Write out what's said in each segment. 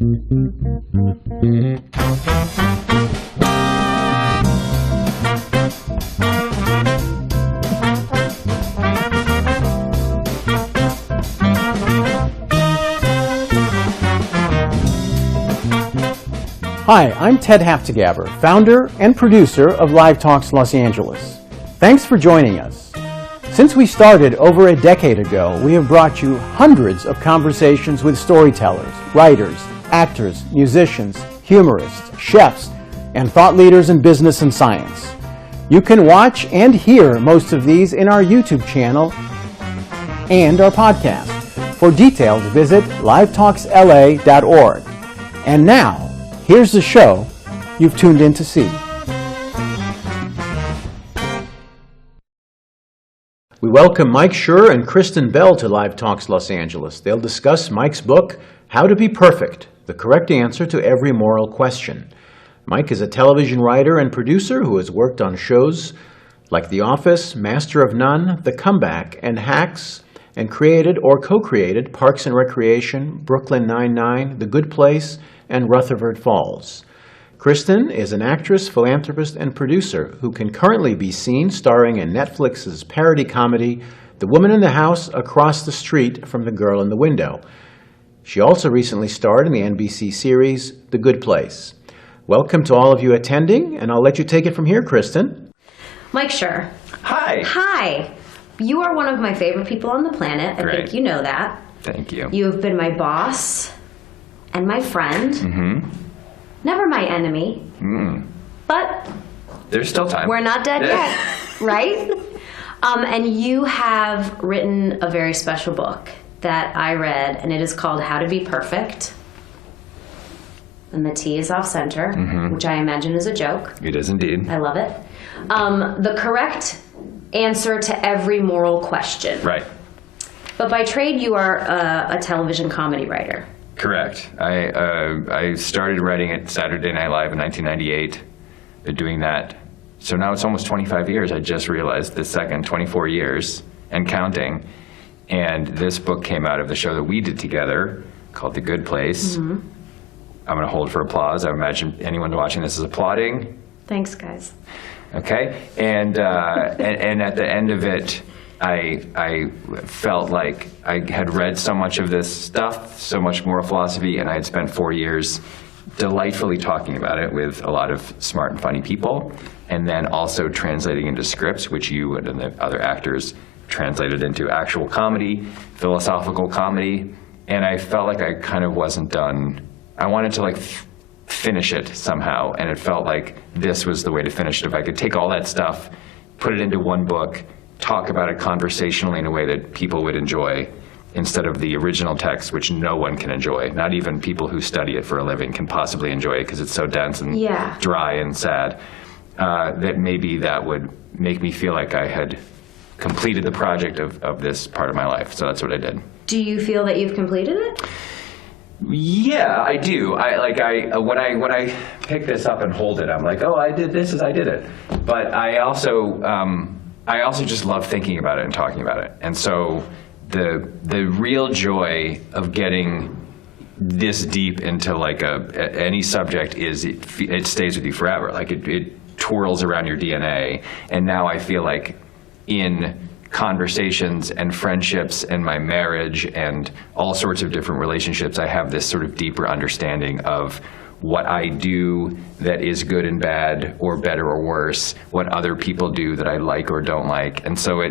Hi, I'm Ted Haftagaber, founder and producer of Live Talks Los Angeles. Thanks for joining us. Since we started over a decade ago, we have brought you hundreds of conversations with storytellers, writers, actors, musicians, humorists, chefs, and thought leaders in business and science. You can watch and hear most of these in our YouTube channel and our podcast. For details, visit livetalksla.org. And now, here's the show you've tuned in to see. We welcome Mike Schur and Kristen Bell to Live Talks Los Angeles. They'll discuss Mike's book, How to Be Perfect, the correct answer to every moral question. Mike is a television writer and producer who has worked on shows like The Office, Master of None, The Comeback, and Hacks, and created or co-created Parks and Recreation, Brooklyn Nine-Nine, The Good Place, and Rutherford Falls. Kristen is an actress, philanthropist, and producer who can currently be seen starring in Netflix's parody comedy, The Woman in the House Across the Street from the Girl in the Window. She also recently starred in the NBC series, The Good Place. Welcome to all of you attending, and I'll let you take it from here, Kristen. Mike Schur. Hi. Hi. You are one of my favorite people on the planet. I think you know that. Thank you. You have been my boss and my friend. Mm-hmm. Never my enemy. But there's still time. We're not dead yet, right? And you have written a very special book that I read, and it is called How to Be Perfect. And the T is off center, which I imagine is a joke. It is indeed. I love it. The correct answer to every moral question. Right. But by trade, you are a television comedy writer. Correct. I started writing at Saturday Night Live in 1998. Been doing that. So now it's almost 25 years. I just realized this second, 24 years and counting. And this book came out of the show that we did together called The Good Place. I'm going to hold for applause. I imagine anyone watching this is applauding. Thanks, guys. Okay. And at the end of it, I felt like I had read so much of this stuff, so much moral philosophy, and I had spent 4 years delightfully talking about it with a lot of smart and funny people, and then also translating into scripts, which you and the other actors translated into actual comedy, philosophical comedy, and I felt like I kind of wasn't done. I wanted to finish it somehow, and it felt like this was the way to finish it. If I could take all that stuff, put it into one book, talk about it conversationally in a way that people would enjoy, instead of the original text, which no one can enjoy. Not even people who study it for a living can possibly enjoy it because it's so dense and dry and sad. That maybe that would make me feel like I had completed the project of this part of my life. So that's what I did. Do you feel that you've completed it? Yeah, I do. When I pick this up and hold it, I'm like, oh, I did this as I did it. But I also just love thinking about it and talking about it. And so the real joy of getting this deep into any subject is it stays with you forever. Like it twirls around your DNA. And now I feel like in conversations and friendships and my marriage and all sorts of different relationships, I have this sort of deeper understanding of what I do that is good and bad, or better or worse, what other people do that I like or don't like. And so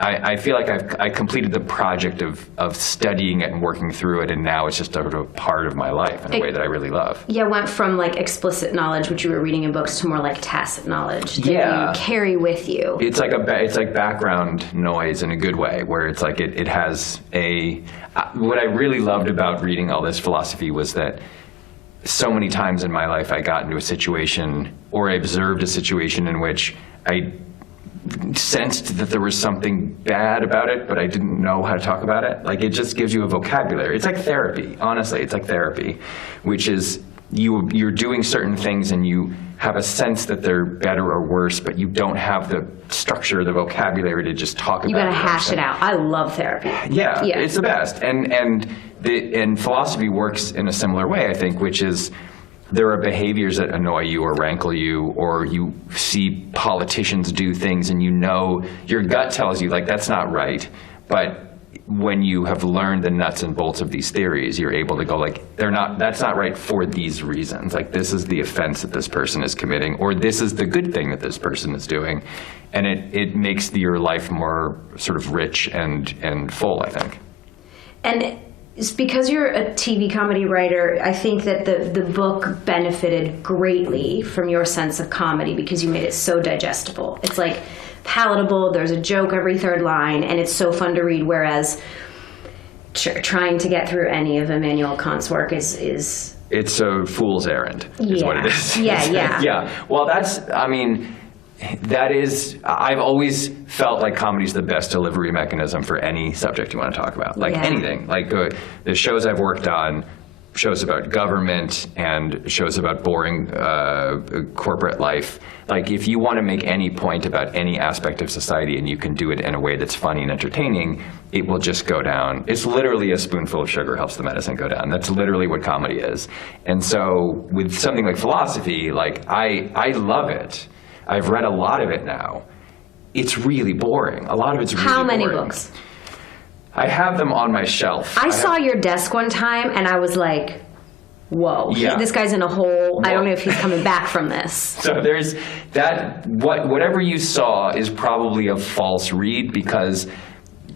I feel like I completed the project of studying it and working through it, and now it's just a part of my life in a way that I really love. Yeah, went from explicit knowledge, which you were reading in books, to more tacit knowledge that you carry with you. It's like background noise in a good way, where it's it has what I really loved about reading all this philosophy was that so many times in my life I got into a situation, or I observed a situation in which I sensed that there was something bad about it, but I didn't know how to talk about it. It just gives you a vocabulary. It's like therapy, honestly. It's like therapy, which is you're doing certain things and you have a sense that they're better or worse, but you don't have the structure, the vocabulary to just talk about it. You gotta hash it out. I love therapy. Yeah, it's the best. And philosophy works in a similar way, I think, which is there are behaviors that annoy you or rankle you, or you see politicians do things and you know, your gut tells you, like, that's not right. But when you have learned the nuts and bolts of these theories, you're able to go, like, that's not right for these reasons. Like, this is the offense that this person is committing, or this is the good thing that this person is doing. And it makes your life more sort of rich and full, I think. And it's because you're a TV comedy writer, I think that the book benefited greatly from your sense of comedy because you made it so digestible. It's like palatable, there's a joke every third line, and it's so fun to read, whereas trying to get through any of Immanuel Kant's work is... It's a fool's errand, is what it is. Yeah. Yeah. Well, I've always felt like comedy's the best delivery mechanism for any subject you want to talk about. Like anything. Like the shows I've worked on, shows about government and shows about boring corporate life. Like, if you want to make any point about any aspect of society and you can do it in a way that's funny and entertaining, it will just go down. It's literally a spoonful of sugar helps the medicine go down. That's literally what comedy is. And so with something like philosophy, like, I love it. I've read a lot of it now. It's really boring. A lot of it's really boring. How many books? I have them on my shelf. I saw your desk one time and I was like, whoa, this guy's in a hole. I don't know if he's coming back from this. So there's that, whatever you saw is probably a false read, because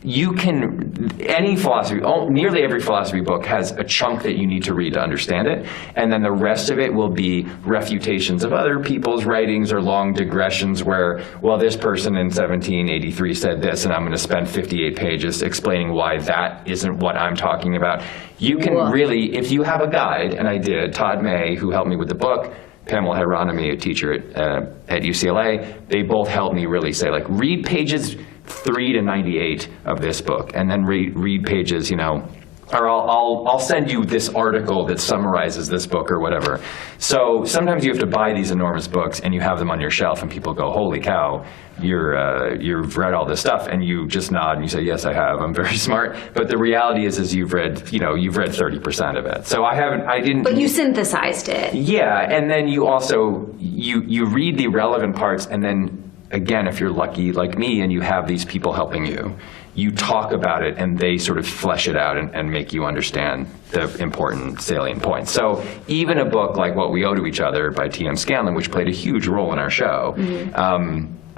you can, nearly every philosophy book has a chunk that you need to read to understand it, and then the rest of it will be refutations of other people's writings or long digressions where, well, this person in 1783 said this, and I'm going to spend 58 pages explaining why that isn't what I'm talking about. You can really, if you have a guide, and I did, Todd May, who helped me with the book, Pamela Hieronymy, a teacher at UCLA, they both helped me really say, like, read pages 3 to 98 of this book, and then read pages, or I'll send you this article that summarizes this book or whatever. So sometimes you have to buy these enormous books and you have them on your shelf and people go, holy cow, you've read all this stuff, and you just nod and you say, yes, I have, I'm very smart. But the reality is you've read 30% of it. So I didn't. But you synthesized it. Yeah, and then you also, you read the relevant parts, and then again, if you're lucky like me and you have these people helping you, you talk about it and they sort of flesh it out and make you understand the important salient points. So even a book like What We Owe to Each Other by T.M. Scanlon, which played a huge role in our show,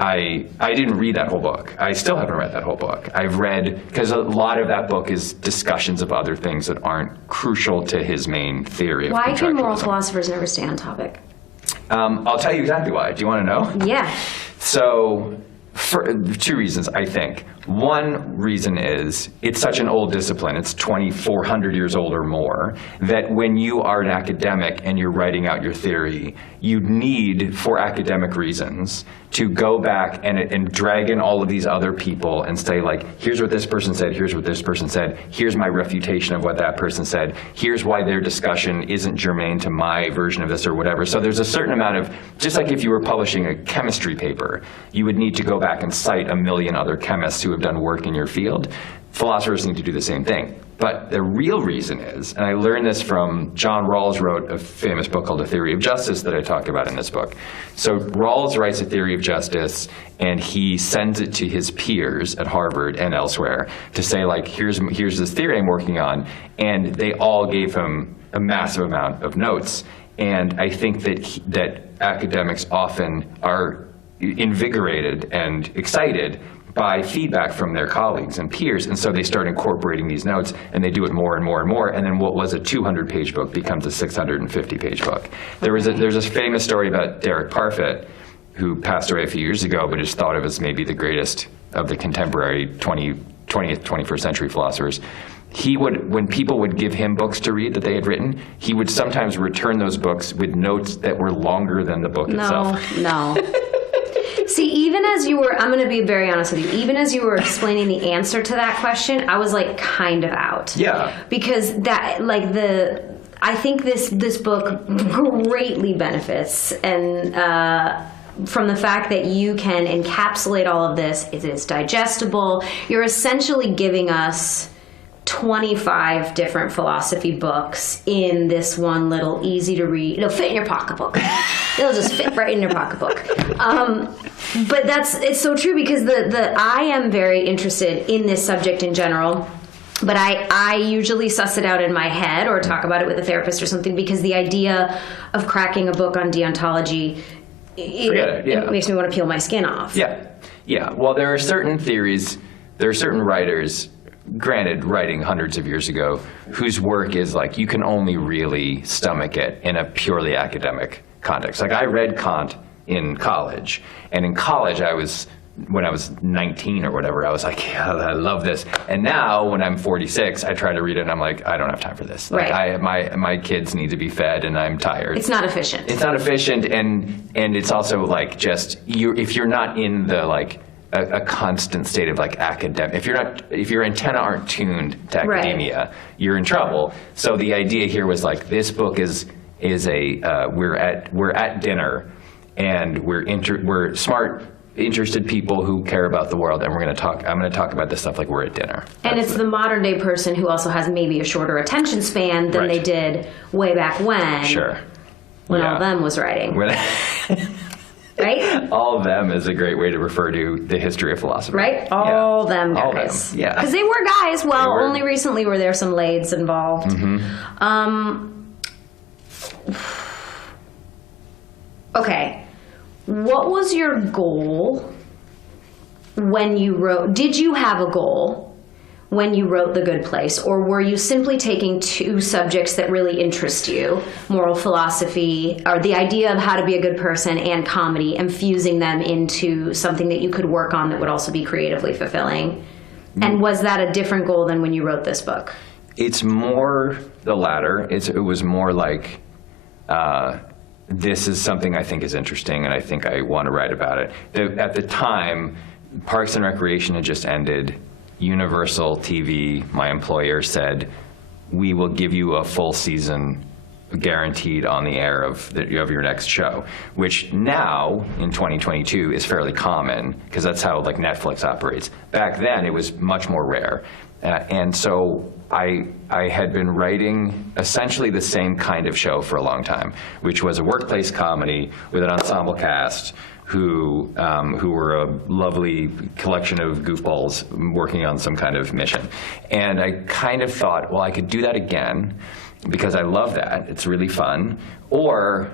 I didn't read that whole book. I still haven't read that whole book. I've read, because a lot of that book is discussions of other things that aren't crucial to his main theory of Why can moral contractualism. philosophers never stay on topic? I'll tell you exactly why. Do you want to know? Yeah. So, for 2 reasons, I think. One reason is it's such an old discipline, it's 2,400 years old or more, that when you are an academic and you're writing out your theory, you need, for academic reasons, to go back and drag in all of these other people and say, like, here's what this person said, here's what this person said, here's my refutation of what that person said, here's why their discussion isn't germane to my version of this or whatever. So there's a certain amount of, just like if you were publishing a chemistry paper, you would need to go back and cite a million other chemists who have done work in your field. Philosophers need to do the same thing. But the real reason is, and I learned this from John Rawls, wrote a famous book called A Theory of Justice that I talk about in this book. So Rawls writes A Theory of Justice, and he sends it to his peers at Harvard and elsewhere to say, like, here's this theory I'm working on, and they all gave him a massive amount of notes. And I think that academics often are invigorated and excited by feedback from their colleagues and peers, and so they start incorporating these notes, and they do it more and more and more, and then what was a 200-page book becomes a 650-page book. There's a famous story about Derek Parfit, who passed away a few years ago, but is thought of as maybe the greatest of the contemporary 20th, 21st century philosophers. He would, when people would give him books to read that they had written, he would sometimes return those books with notes that were longer than the book itself. No. See, even as you were, I'm going to be very honest with you, even as you were explaining the answer to that question, I was like kind of out. Yeah. Because that, like I think this book greatly benefits and from the fact that you can encapsulate all of this. It is digestible. You're essentially giving us 25 different philosophy books in this one little easy to read. It'll fit in your pocketbook. It'll just fit right in your pocketbook. But it's so true because I am very interested in this subject in general. But I usually suss it out in my head or talk about it with a therapist or something because the idea of cracking a book on deontology, it makes me want to peel my skin off. Yeah. Well, there are certain theories, there are certain writers, granted, writing hundreds of years ago, whose work is like, you can only really stomach it in a purely academic context. Like, I read Kant in college, and in college when I was 19 or whatever, I was like, yeah, I love this. And now, when I'm 46, I try to read it, and I'm like, I don't have time for this. Like, right. my kids need to be fed, and I'm tired. It's not efficient. It's not efficient, and it's also like just if you're not in the like a constant state of like academic. If your antenna aren't tuned to academia, you're in trouble. So the idea here was like, this book is we're at dinner, and we're smart, interested people who care about the world, and I'm going to talk about this stuff like we're at dinner. And it's the modern day person who also has maybe a shorter attention span than they did way back when. Sure. When all of them was writing. Right? All of them is a great way to refer to the history of philosophy. Right? All them guys. All them. Yeah. Because they were guys. Well, only recently were there some lades involved. Mm-hmm. Okay. What was your goal when you wrote? Did you have a goal when you wrote The Good Place, or were you simply taking two subjects that really interest you, moral philosophy, or the idea of how to be a good person, and comedy, and fusing them into something that you could work on that would also be creatively fulfilling? And was that a different goal than when you wrote this book? It's more the latter. It was more like, this is something I think is interesting, and I think I want to write about it. At the time, Parks and Recreation had just ended. Universal TV, my employer, said, we will give you a full season guaranteed on the air of your next show, which now, in 2022, is fairly common, because that's how like Netflix operates. Back then, it was much more rare. And so I had been writing essentially the same kind of show for a long time, which was a workplace comedy with an ensemble cast who were a lovely collection of goofballs working on some kind of mission. And I kind of thought, well, I could do that again because I love that. It's really fun. Or,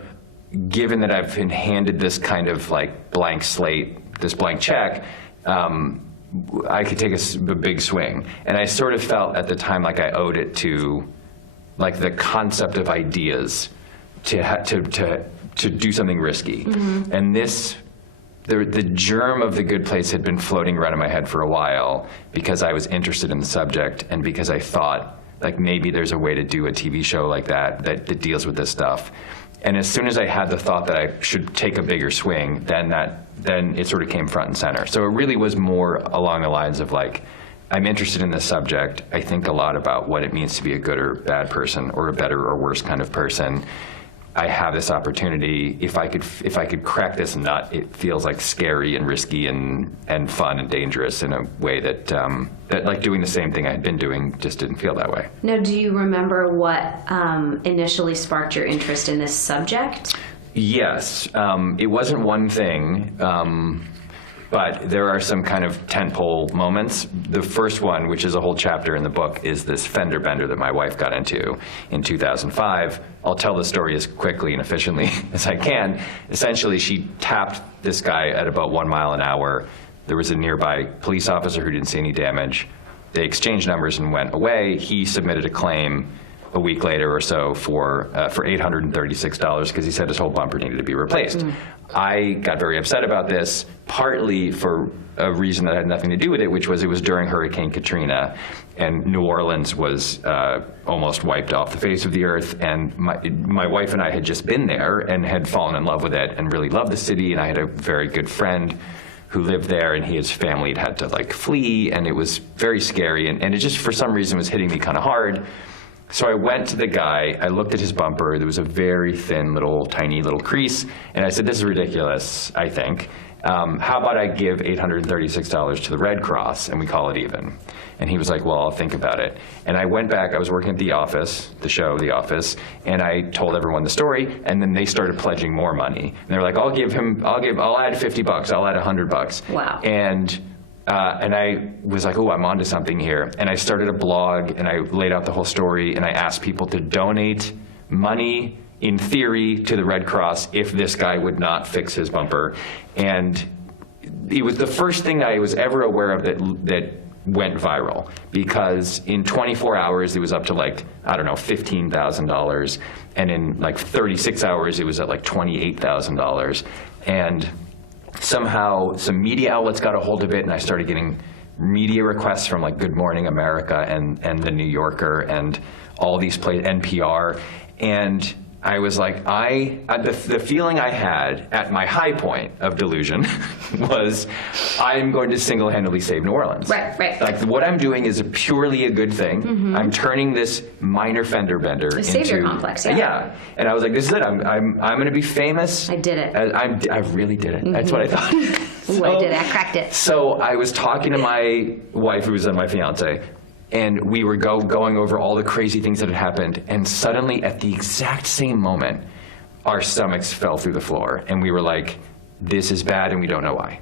given that I've been handed this kind of like blank slate, this blank check, I could take a big swing. And I sort of felt at the time like I owed it to like the concept of ideas to do something risky. Mm-hmm. And the germ of The Good Place had been floating around in my head for a while because I was interested in the subject, and because I thought like maybe there's a way to do a TV show like that deals with this stuff. And as soon as I had the thought that I should take a bigger swing, then it sort of came front and center. So it really was more along the lines of like, I'm interested in this subject. I think a lot about what it means to be a good or bad person, or a better or worse kind of person. I have this opportunity. If I could crack this nut, it feels like scary and risky and fun and dangerous in a way that like doing the same thing I had been doing just didn't feel that way. Now, do you remember what initially sparked your interest in this subject? Yes. It wasn't one thing. But there are some kind of tentpole moments. The first one, which is a whole chapter in the book, is this fender bender that my wife got into in 2005. I'll tell the story as quickly and efficiently as I can. Essentially, she tapped this guy at about 1 mile an hour. There was a nearby police officer who didn't see any damage. They exchanged numbers and went away. He submitted a claim. a week later or so for $836 because he said his whole bumper needed to be replaced. I got very upset about this, partly for a reason that had nothing to do with it, which was it was during Hurricane Katrina, and New Orleans was almost wiped off the face of the earth, and my wife and I had just been there and had fallen in love with it and really loved the city, and I had a very good friend who lived there, and his family had to like flee, and it was very scary, and it just for some reason was hitting me kind of hard. So I went to the guy, I looked at his bumper, there was a very thin tiny little crease, and I said, this is ridiculous, I think. How about I give $836 to the Red Cross and we call it even? And he was like, well, I'll think about it. And I went back, I was working at the office, The Office, and I told everyone the story, and then they started pledging more money. And they were like, I'll add $50, I'll add $100. Wow. And I was like, oh, I'm onto something here. And I started a blog, and I laid out the whole story, and I asked people to donate money, in theory, to the Red Cross if this guy would not fix his bumper. And it was the first thing I was ever aware of that went viral, because in 24 hours, it was up to like, I don't know, $15,000. And in like 36 hours, it was at like $28,000. And somehow some media outlets got a hold of it, and I started getting media requests from like Good Morning America and The New Yorker and all these places, NPR. And I was like, the feeling I had at my high point of delusion was, I'm going to single-handedly save New Orleans. Right. Like, what I'm doing is purely a good thing. I'm turning this minor fender bender into... savior complex, yeah. Yeah. And I was like, this is it. I'm going to be famous. I did it. I really did it. That's what I thought. Ooh, I did it. I cracked it. So I was talking to my wife, who was my fiance, and we were going over all the crazy things that had happened, and suddenly, at the exact same moment, our stomachs fell through the floor, and we were like, this is bad, and we don't know why.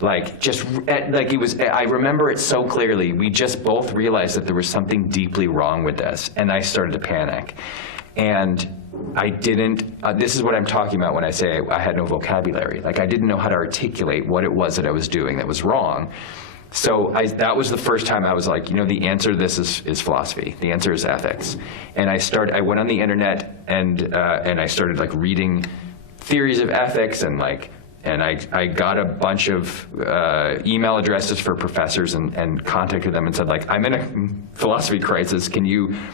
I remember it so clearly. We just both realized that there was something deeply wrong with this, and I started to panic. And I didn't, this is what I'm talking about when I say I had no vocabulary. Like, I didn't know how to articulate what it was that I was doing that was wrong. So that was the first time I was like, the answer to this is philosophy. The answer is ethics. And I went on the internet and I started like reading theories of ethics, and I got a bunch of email addresses for professors and contacted them and said, like, I'm in a philosophy crisis.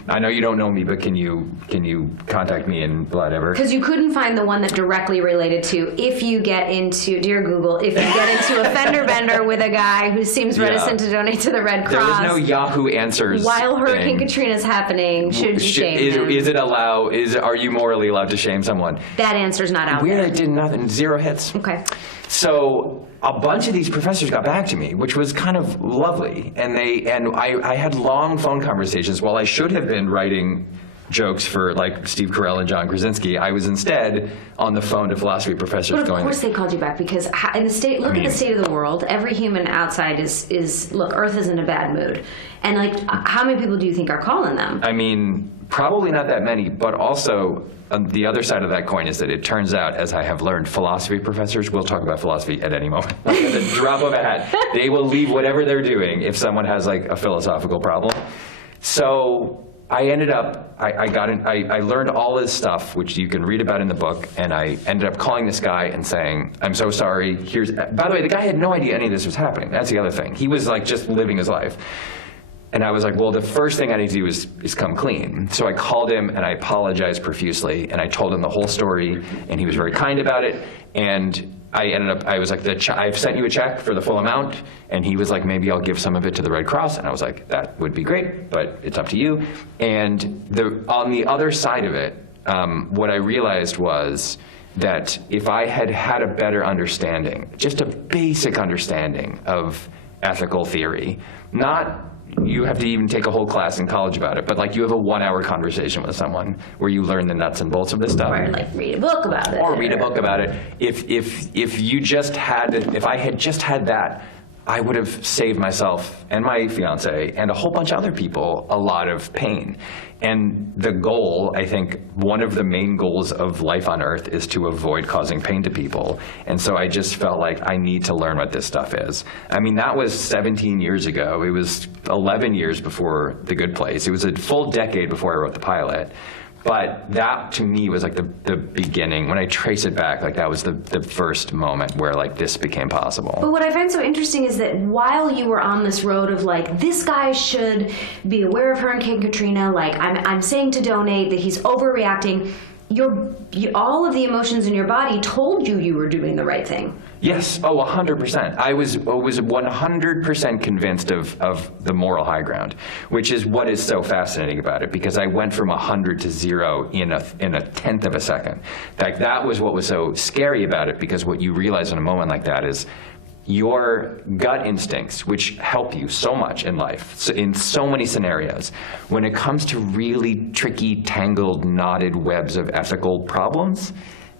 I know you don't know me, but can you contact me and whatever? Because you couldn't find the one that directly related to, if you get into, dear Google, if you get into a fender bender with a guy who seems reticent to donate to the Red Cross. There was no Yahoo Answers while Hurricane Katrina's happening, should you shame him? Is it allowed? Are you morally allowed to shame someone? That answer's not out there. Weird, I did nothing. 0 hits. Okay. So a bunch of these professors got back to me, which was kind of lovely. And I had long phone conversations. While I should have been writing jokes for like Steve Carell and John Krasinski, I was instead on the phone to philosophy professors but of going... Of course they called you back, because in the state, at the state of the world, every human outside is look, Earth is in a bad mood. And like, how many people do you think are calling them? I mean, probably not that many, but also... the other side of that coin is that it turns out, as I have learned, philosophy professors will talk about philosophy at any moment. Like at the drop of a hat. They will leave whatever they're doing if someone has like a philosophical problem. So I ended up, I learned all this stuff, which you can read about in the book, and I ended up calling this guy and saying, I'm so sorry, by the way, the guy had no idea any of this was happening. That's the other thing. He was like just living his life. And I was like, well, the first thing I need to do is come clean. So I called him and I apologized profusely, and I told him the whole story, and he was very kind about it. And I was like, I've sent you a check for the full amount. And he was like, maybe I'll give some of it to the Red Cross. And I was like, that would be great, but it's up to you. And on the other side of it, what I realized was that if I had had a better understanding, just a basic understanding of ethical theory, not you have to even take a whole class in college about it, but like you have a 1-hour conversation with someone where you learn the nuts and bolts of this stuff. Or like read a book about it. Or read a book about it. If I had just had that, I would have saved myself and my fiance and a whole bunch of other people a lot of pain. And the goal, I think, one of the main goals of life on Earth is to avoid causing pain to people. And so I just felt like I need to learn what this stuff is. I mean, that was 17 years ago. It was 11 years before The Good Place. It was a full decade before I wrote the pilot. But that, to me, was like the beginning. When I trace it back, like that was the first moment where like this became possible. But what I find so interesting is that while you were on this road of like, this guy should be aware of Hurricane Katrina, like I'm saying to donate, that he's overreacting, all of the emotions in your body told you were doing the right thing. Yes, 100%. I was 100% convinced of the moral high ground, which is what is so fascinating about it, because I went from 100 to 0 in a tenth of a second. Like, that was what was so scary about it, because what you realize in a moment like that is your gut instincts, which help you so much in life, in so many scenarios, when it comes to really tricky, tangled, knotted webs of ethical problems,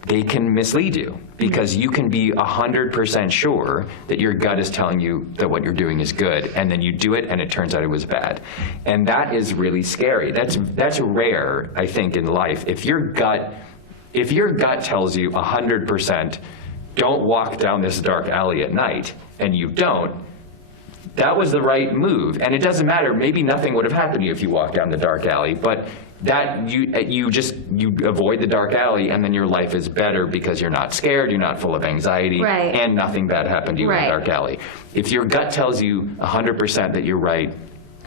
they can mislead you, because you can be 100% sure that your gut is telling you that what you're doing is good, and then you do it and it turns out it was bad. And that is really scary. That's rare, I think, in life. If your gut tells you 100%, don't walk down this dark alley at night, and you don't, that was the right move. And it doesn't matter, maybe nothing would have happened to you if you walked down the dark alley, but that you avoid the dark alley, and then your life is better because you're not scared, you're not full of anxiety, right, and nothing bad happened to you in the dark alley. If your gut tells you 100% that you're right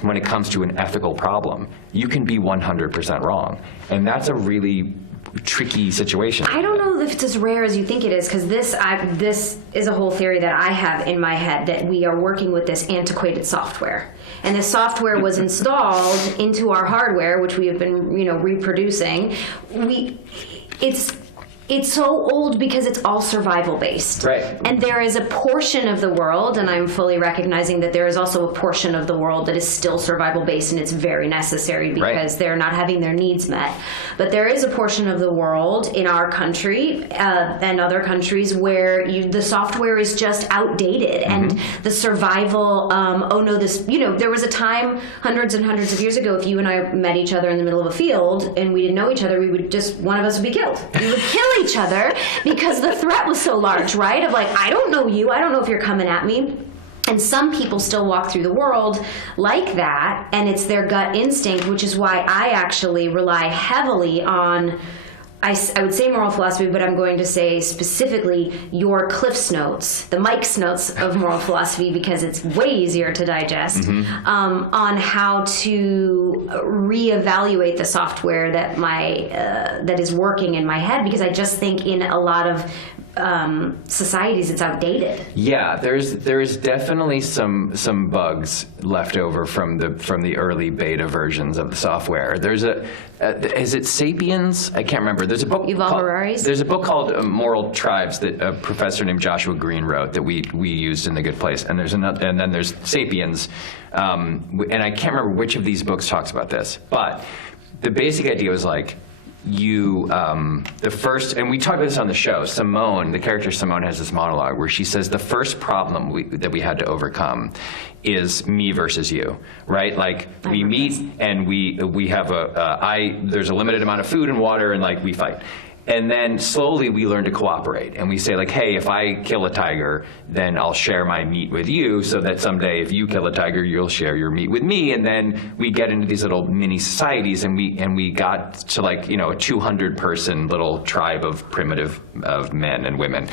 when it comes to an ethical problem, you can be 100% wrong. And that's a really tricky situation. I don't know if it's as rare as you think it is, because this is a whole theory that I have in my head, that we are working with this antiquated software. And this software was installed into our hardware, which we have been, reproducing. It's so old because it's all survival based. Right. And there is a portion of the world, and I'm fully recognizing that there is also a portion of the world that is still survival based, and it's very necessary because they're not having their needs met. But there is a portion of the world in our country and other countries where the software is just outdated, and the survival, there was a time hundreds and hundreds of years ago, if you and I met each other in the middle of a field and we didn't know each other, one of us would be killed. We would kill each other because the threat was so large, right? Of like, I don't know you, I don't know if you're coming at me. And some people still walk through the world like that, and it's their gut instinct, which is why I actually rely heavily on, I would say moral philosophy, but I'm going to say specifically your Cliff's Notes, the Mike's Notes of moral philosophy, because it's way easier to digest, on how to reevaluate the software that is working in my head, because I just think in a lot of societies it's outdated. Yeah, there's definitely some bugs left over from the early beta versions of the software. There's is it Sapiens? I can't remember. There's a book. There's a book called Moral Tribes that a professor named Joshua Green wrote that we used in The Good Place. And then there's Sapiens, and I can't remember which of these books talks about this, but the basic idea was like, the first, and we talked about this on the show, Simone, the character Simone, has this monologue where she says the first problem that we had to overcome is me versus you, right? Like, we meet and we have there's a limited amount of food and water, and like we fight. And then slowly we learn to cooperate, and we say like, hey, if I kill a tiger, then I'll share my meat with you, so that someday if you kill a tiger, you'll share your meat with me. And then we get into these little mini societies, and we got to like, a 200-person little tribe of primitive men and women.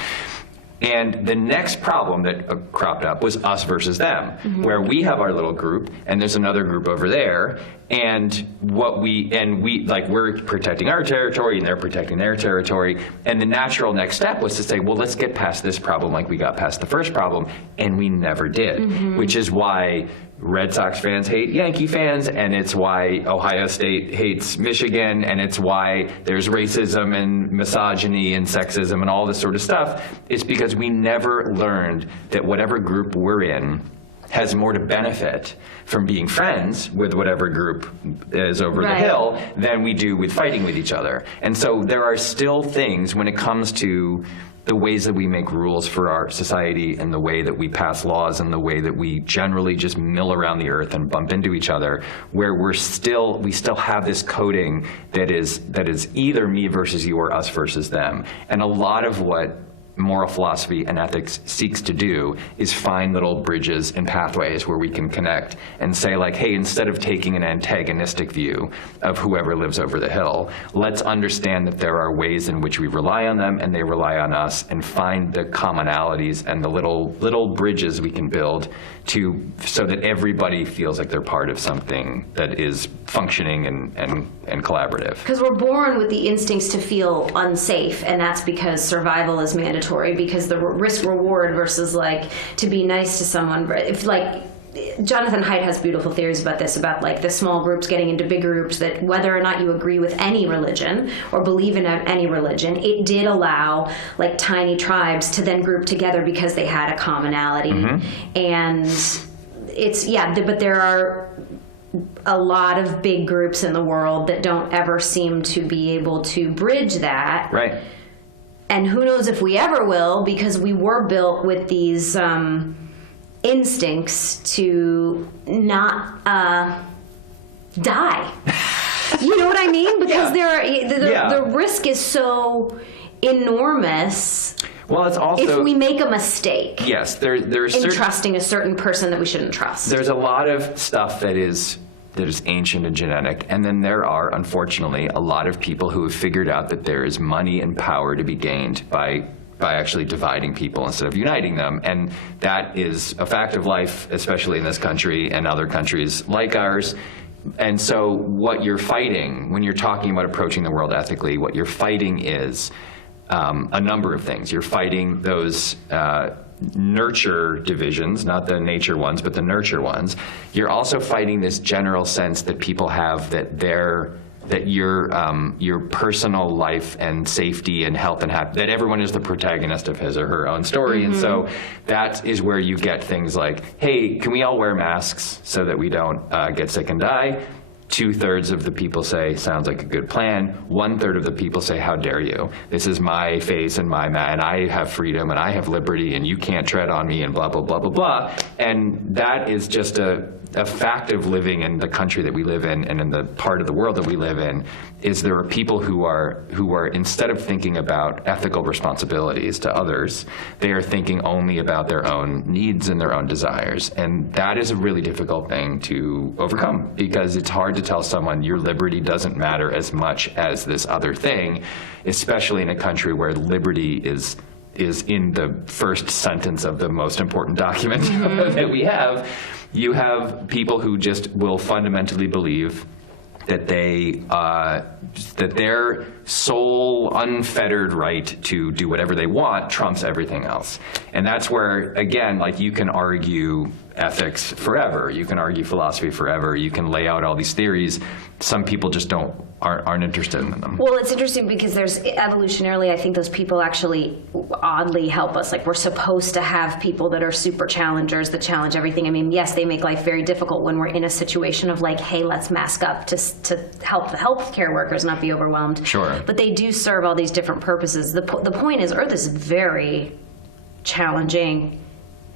And the next problem that cropped up was us versus them, where we have our little group, and there's another group over there, and we're protecting our territory, and they're protecting their territory. And the natural next step was to say, well, let's get past this problem like we got past the first problem, and we never did, which is why Red Sox fans hate Yankee fans, and it's why Ohio State hates Michigan, and it's why there's racism and misogyny and sexism and all this sort of stuff. It's because we never learned that whatever group we're in has more to benefit from being friends with whatever group is over the hill than we do with fighting with each other. And so there are still things when it comes to the ways that we make rules for our society and the way that we pass laws and the way that we generally just mill around the earth and bump into each other, where we still have this coding that is either me versus you or us versus them. And a lot of what moral philosophy and ethics seeks to do is find little bridges and pathways where we can connect and say, like, hey, instead of taking an antagonistic view of whoever lives over the hill, let's understand that there are ways in which we rely on them and they rely on us, and find the commonalities and the little bridges we can build so that everybody feels like they're part of something that is functioning and collaborative. Because we're born with the instincts to feel unsafe, and that's because survival is mandatory, because the risk reward versus like to be nice to someone. If like Jonathan Haidt has beautiful theories about this, about like the small groups getting into big groups, that whether or not you agree with any religion or believe in any religion, it did allow like tiny tribes to then group together because they had a commonality. And but there are a lot of big groups in the world that don't ever seem to be able to bridge that. Right. And who knows if we ever will, because we were built with these instincts to not die. You know what I mean? Because the risk is so enormous. Well, it's also, if we make a mistake. Yes, there's in trusting a certain person that we shouldn't trust. There's a lot of stuff that is ancient and genetic, and then there are, unfortunately, a lot of people who have figured out that there is money and power to be gained by actually dividing people instead of uniting them. And that is a fact of life, especially in this country and other countries like ours. And so what you're fighting when you're talking about approaching the world ethically, what you're fighting is a number of things. You're fighting those nurture divisions, not the nature ones, but the nurture ones. You're also fighting this general sense that people have that your personal life and safety and health and happiness, that everyone is the protagonist of his or her own story. And so that is where you get things like, hey, can we all wear masks so that we don't get sick and die? 2/3 of the people say, sounds like a good plan. 1/3 of the people say, how dare you? This is my face and my man. I have freedom and I have liberty and you can't tread on me and blah, blah, blah, blah, blah. And that is just a fact of living in the country that we live in and in the part of the world that we live in, is there are people who are instead of thinking about ethical responsibilities to others, they are thinking only about their own needs and their own desires. And that is a really difficult thing to overcome, because it's hard to tell someone your liberty doesn't matter as much as this other thing, especially in a country where liberty is in the first sentence of the most important document that we have. You have people who just will fundamentally believe that that their sole unfettered right to do whatever they want trumps everything else. And that's where, again, like, you can argue ethics forever, you can argue philosophy forever, you can lay out all these theories. Some people just aren't interested in them. Well, it's interesting because there's evolutionarily, I think those people actually oddly help us. Like, we're supposed to have people that are super challengers that challenge everything. I mean, yes, they make life very difficult when we're in a situation of like, hey, let's mask up to help the healthcare workers not be overwhelmed. Sure. But they do serve all these different purposes. The point is, Earth is very challenging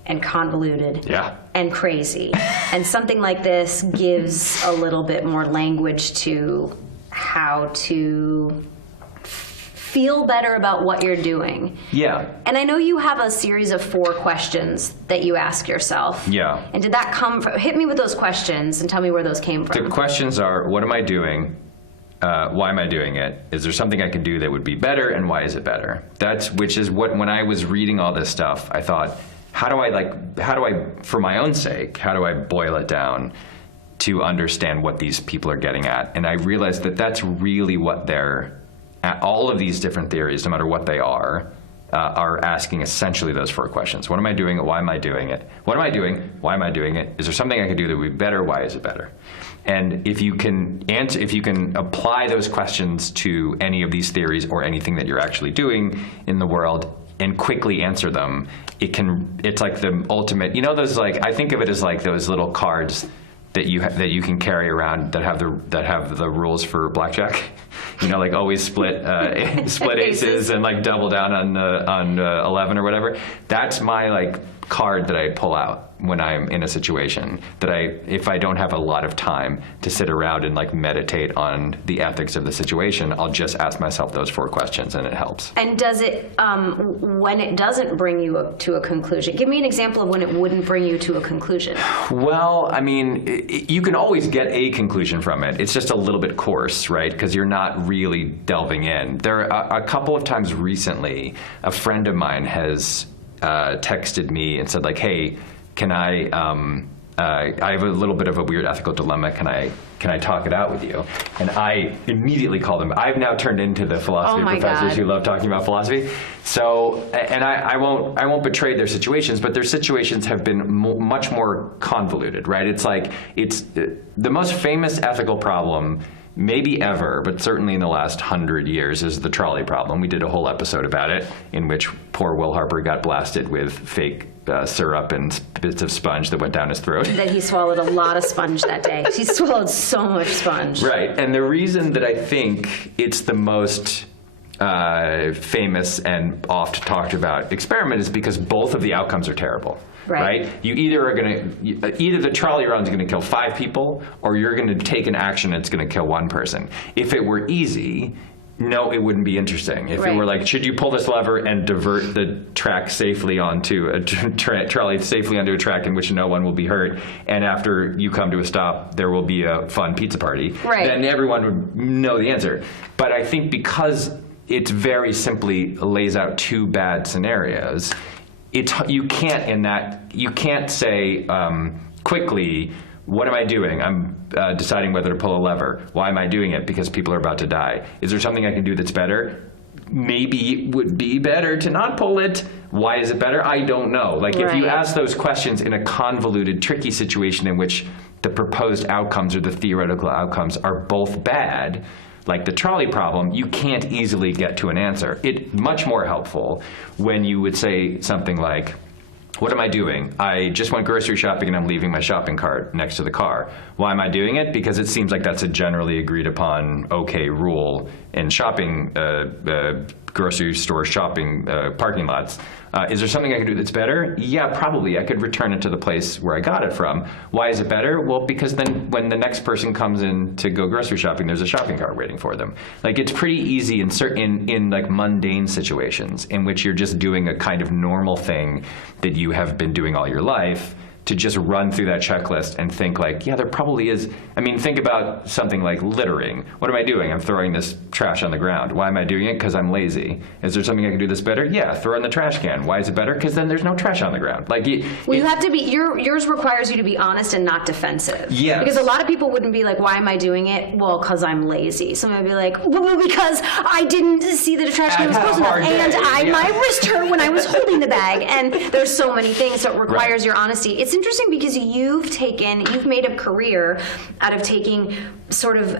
and convoluted and crazy. And something like this gives a little bit more language to how to feel better about what you're doing. Yeah. And I know you have a series of 4 questions that you ask yourself. Yeah. And did that come from, hit me with those questions and tell me where those came from. The questions are, what am I doing? Why am I doing it? Is there something I can do that would be better, and why is it better? Which is what, when I was reading all this stuff, I thought, how do I, for my own sake, how do I boil it down to understand what these people are getting at? And I realized that that's really what all of these different theories, no matter what they are asking essentially those 4 questions. What am I doing? Why am I doing it? What am I doing? Why am I doing it? Is there something I can do that would be better? Why is it better? And if you can apply those questions to any of these theories or anything that you're actually doing in the world and quickly answer them, it's like the ultimate, those, like, I think of it as like those little cards that you can carry around that have the rules for blackjack. You know, like always split aces and like double down on 11 or whatever. That's my like card that I pull out when I'm in a situation that if I don't have a lot of time to sit around and like meditate on the ethics of the situation, I'll just ask myself those 4 questions and it helps. And does it, when it doesn't bring you to a conclusion, give me an example of when it wouldn't bring you to a conclusion. Well, I mean, you can always get a conclusion from it. It's just a little bit coarse, right? Because you're not really delving in. There are a couple of times recently, a friend of mine has texted me and said like, hey, can I have a little bit of a weird ethical dilemma. Can I talk it out with you? And I immediately called him. I've now turned into the philosophy professors who love talking about philosophy. So, and I won't betray their situations, but their situations have been much more convoluted, right? It's like, it's the most famous ethical problem maybe ever, but certainly in the last 100 years, is the trolley problem. We did a whole episode about it, in which poor Will Harper got blasted with fake syrup and bits of sponge that went down his throat. That he swallowed a lot of sponge that day. He swallowed so much sponge. Right, and the reason that I think it's the most famous and oft talked about experiment is because both of the outcomes are terrible. Right? You either are either the trolley run is going to kill 5 people, or you're going to take an action that's going to kill 1 person. If it were easy, no, it wouldn't be interesting. If it were like, should you pull this lever and divert the track safely onto a trolley safely onto a track in which no one will be hurt, and after you come to a stop, there will be a fun pizza party, then everyone would know the answer. But I think because it very simply lays out 2 bad scenarios, you can't say quickly, what am I doing? I'm deciding whether to pull a lever. Why am I doing it? Because people are about to die. Is there something I can do that's better? Maybe it would be better to not pull it. Why is it better? I don't know. Like if you ask those questions in a convoluted, tricky situation in which the proposed outcomes or the theoretical outcomes are both bad, like the trolley problem, you can't easily get to an answer. It's much more helpful when you would say something like, what am I doing? I just went grocery shopping and I'm leaving my shopping cart next to the car. Why am I doing it? Because it seems like that's a generally agreed upon okay rule in shopping, grocery store shopping parking lots. Is there something I can do that's better? Yeah, probably. I could return it to the place where I got it from. Why is it better? Well, because then when the next person comes in to go grocery shopping, there's a shopping cart waiting for them. Like it's pretty easy in like mundane situations in which you're just doing a kind of normal thing that you have been doing all your life, to just run through that checklist and think like, yeah, there probably is. I mean, think about something like littering. What am I doing? I'm throwing this trash on the ground. Why am I doing it? Because I'm lazy. Is there something I can do that's better? Yeah, throw it in the trash can. Why is it better? Because then there's no trash on the ground. Like, you have to be, yours requires you to be honest and not defensive. Yes. Because a lot of people wouldn't be like, why am I doing it? Well, because I'm lazy. Someone would be like, well, because I didn't see that a trash can was close enough. And my wrist hurt when I was holding the bag. And there's so many things that requires your honesty. It's interesting because you've made a career out of taking sort of,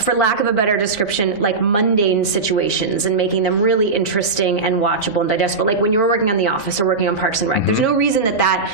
for lack of a better description, like mundane situations and making them really interesting and watchable and digestible. Like when you were working on The Office or working on Parks and Rec, there's no reason that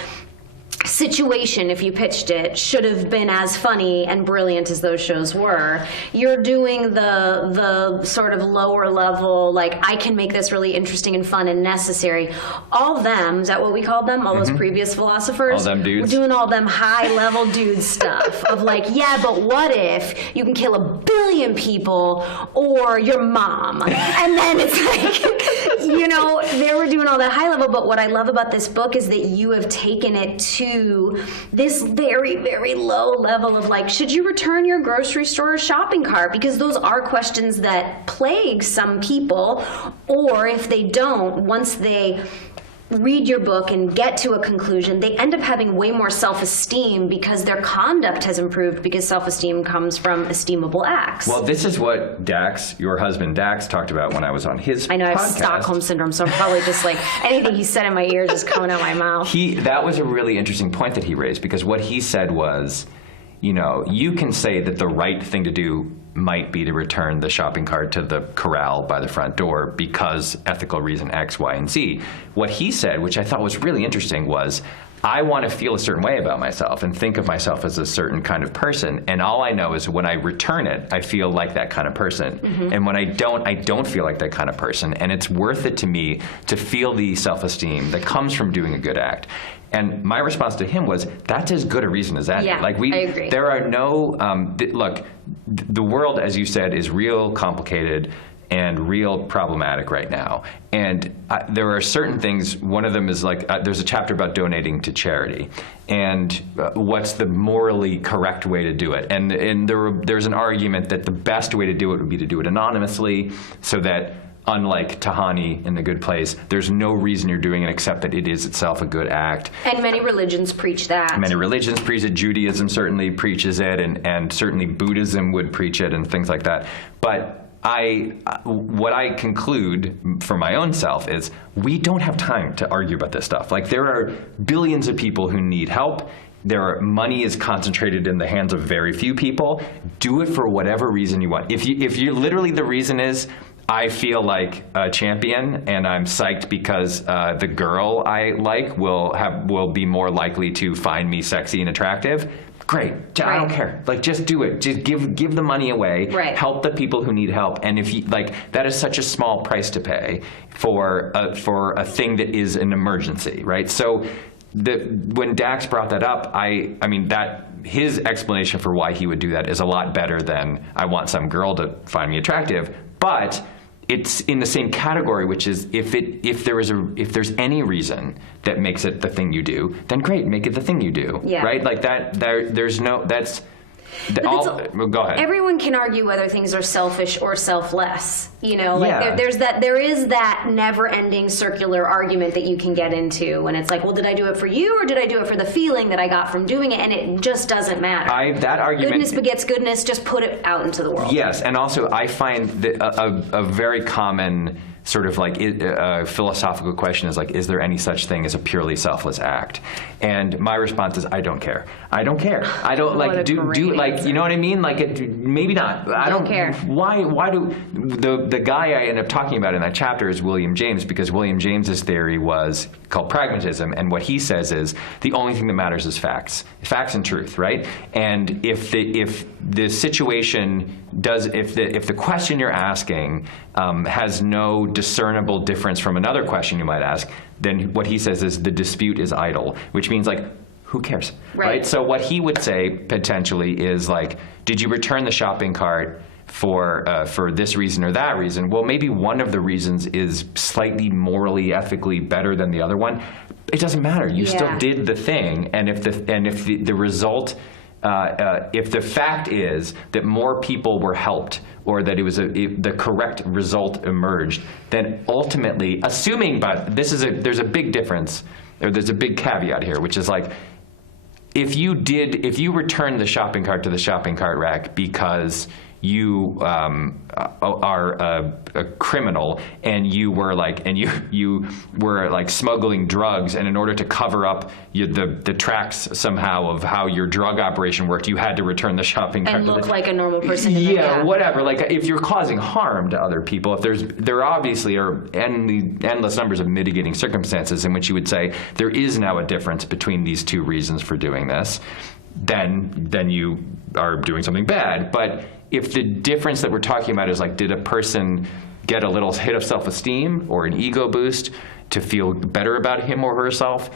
situation, if you pitched it, should have been as funny and brilliant as those shows were. You're doing the sort of lower level, like, I can make this really interesting and fun and necessary. All them, is that what we called them? All those previous philosophers? All them dudes. We're doing all them high level dude stuff of like, yeah, but what if you can kill 1 billion people or your mom? And then it's like, you know, they were doing all that high level, but what I love about this book is that you have taken it to this very, very low level of like, should you return your grocery store shopping cart? Because those are questions that plague some people, or if they don't, once they read your book and get to a conclusion, they end up having way more self-esteem because their conduct has improved, because self-esteem comes from esteemable acts. Well, this is what Dax, your husband Dax, talked about when I was on his podcast. I know, I have Stockholm Syndrome, so I'm probably just like, anything he said in my ear just coming out my mouth. That was a really interesting point that he raised, because what he said was, you know, you can say that the right thing to do might be to return the shopping cart to the corral by the front door because ethical reason X, Y, and Z. What he said, which I thought was really interesting, was I want to feel a certain way about myself and think of myself as a certain kind of person. And all I know is when I return it, I feel like that kind of person. And when I don't feel like that kind of person. And it's worth it to me to feel the self-esteem that comes from doing a good act. And my response to him was, that's as good a reason as any. Yeah, like I agree. There are no, look, the world, as you said, is real complicated and real problematic right now. And there are certain things, one of them is like, there's a chapter about donating to charity, and what's the morally correct way to do it. And there's an argument that the best way to do it would be to do it anonymously, so that, unlike Tahani in The Good Place, there's no reason you're doing it except that it is itself a good act. And many religions preach that. Many religions preach it. Judaism certainly preaches it, and certainly Buddhism would preach it, and things like that. But what I conclude for my own self is we don't have time to argue about this stuff. Like, there are billions of people who need help. Money is concentrated in the hands of very few people. Do it for whatever reason you want. If you literally, the reason is, I feel like a champion, and I'm psyched because the girl I like will be more likely to find me sexy and attractive. Great. I don't care. Like, just do it. Just give the money away. Right. Help the people who need help. And if you that is such a small price to pay for a thing that is an emergency, right? So when Dax brought that up, I mean that his explanation for why he would do that is a lot better than I want some girl to find me attractive. But it's in the same category, which is if there's any reason that makes it the thing you do, then great, make it the thing you do, right? Like that. There's no. That's. Go ahead. Everyone can argue whether things are selfish or selfless. You know, like there is that never-ending circular argument that you can get into when it's like, well, did I do it for you or did I do it for the feeling that I got from doing it? And it just doesn't matter. That argument. Goodness begets goodness. Just put it out into the world. Yes, and also I find that a very common sort of like philosophical question is like, is there any such thing as a purely selfless act? And my response is, I don't care. I don't care. I don't like do like, you know what I mean? Like, maybe not. I don't care. Why do the guy I end up talking about in that chapter is William James, because William James's theory was called pragmatism, and what he says is the only thing that matters is facts and truth, right? And if the situation if the question you're asking has no discernible difference from another question you might ask, then what he says is the dispute is idle, which means like, who cares, right? So what he would say potentially is like, did you return the shopping cart for this reason or that reason? Well, maybe one of the reasons is slightly morally, ethically better than the other one. It doesn't matter. You still did the thing, and if the result. If the fact is that more people were helped, or that it was the correct result emerged, then ultimately, assuming, but there's a big difference, or there's a big caveat here, which is like, if you returned the shopping cart to the shopping cart rack because you are a criminal and you were like smuggling drugs, and in order to cover up the tracks somehow of how your drug operation worked, you had to return the shopping cart and look like a normal person. Whatever. Like, if you're causing harm to other people, there obviously are endless numbers of mitigating circumstances in which you would say there is now a difference between these two reasons for doing this, then you are doing something bad. But if the difference that we're talking about is like, did a person get a little hit of self-esteem or an ego boost to feel better about him or herself,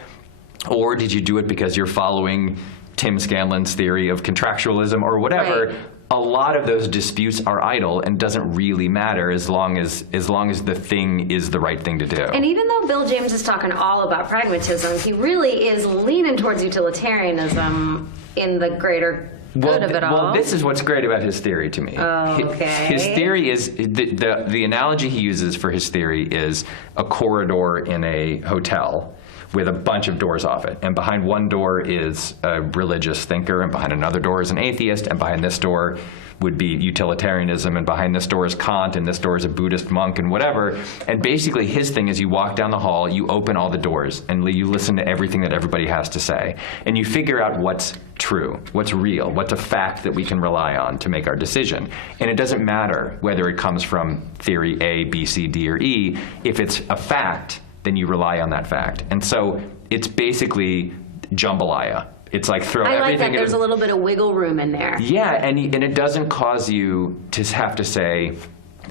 or did you do it because you're following Tim Scanlon's theory of contractualism or whatever, right. A lot of those disputes are idle and doesn't really matter as long as the thing is the right thing to do. And even though Bill James is talking all about pragmatism, he really is leaning towards utilitarianism in the greater good of it all. Well, this is what's great about his theory to me. Oh, okay. His theory is, the analogy he uses for his theory is a corridor in a hotel with a bunch of doors off it. And behind one door is a religious thinker, and behind another door is an atheist, and behind this door would be utilitarianism, and behind this door is Kant, and this door is a Buddhist monk, and whatever. And basically his thing is, you walk down the hall, you open all the doors, and you listen to everything that everybody has to say. And you figure out what's true, what's real, what's a fact that we can rely on to make our decision. And it doesn't matter whether it comes from theory A, B, C, D, or E. If it's a fact, then you rely on that fact. And so it's basically jambalaya. It's like throw I like everything that. There's a little bit of wiggle room in there. Yeah, and it doesn't cause you to have to say,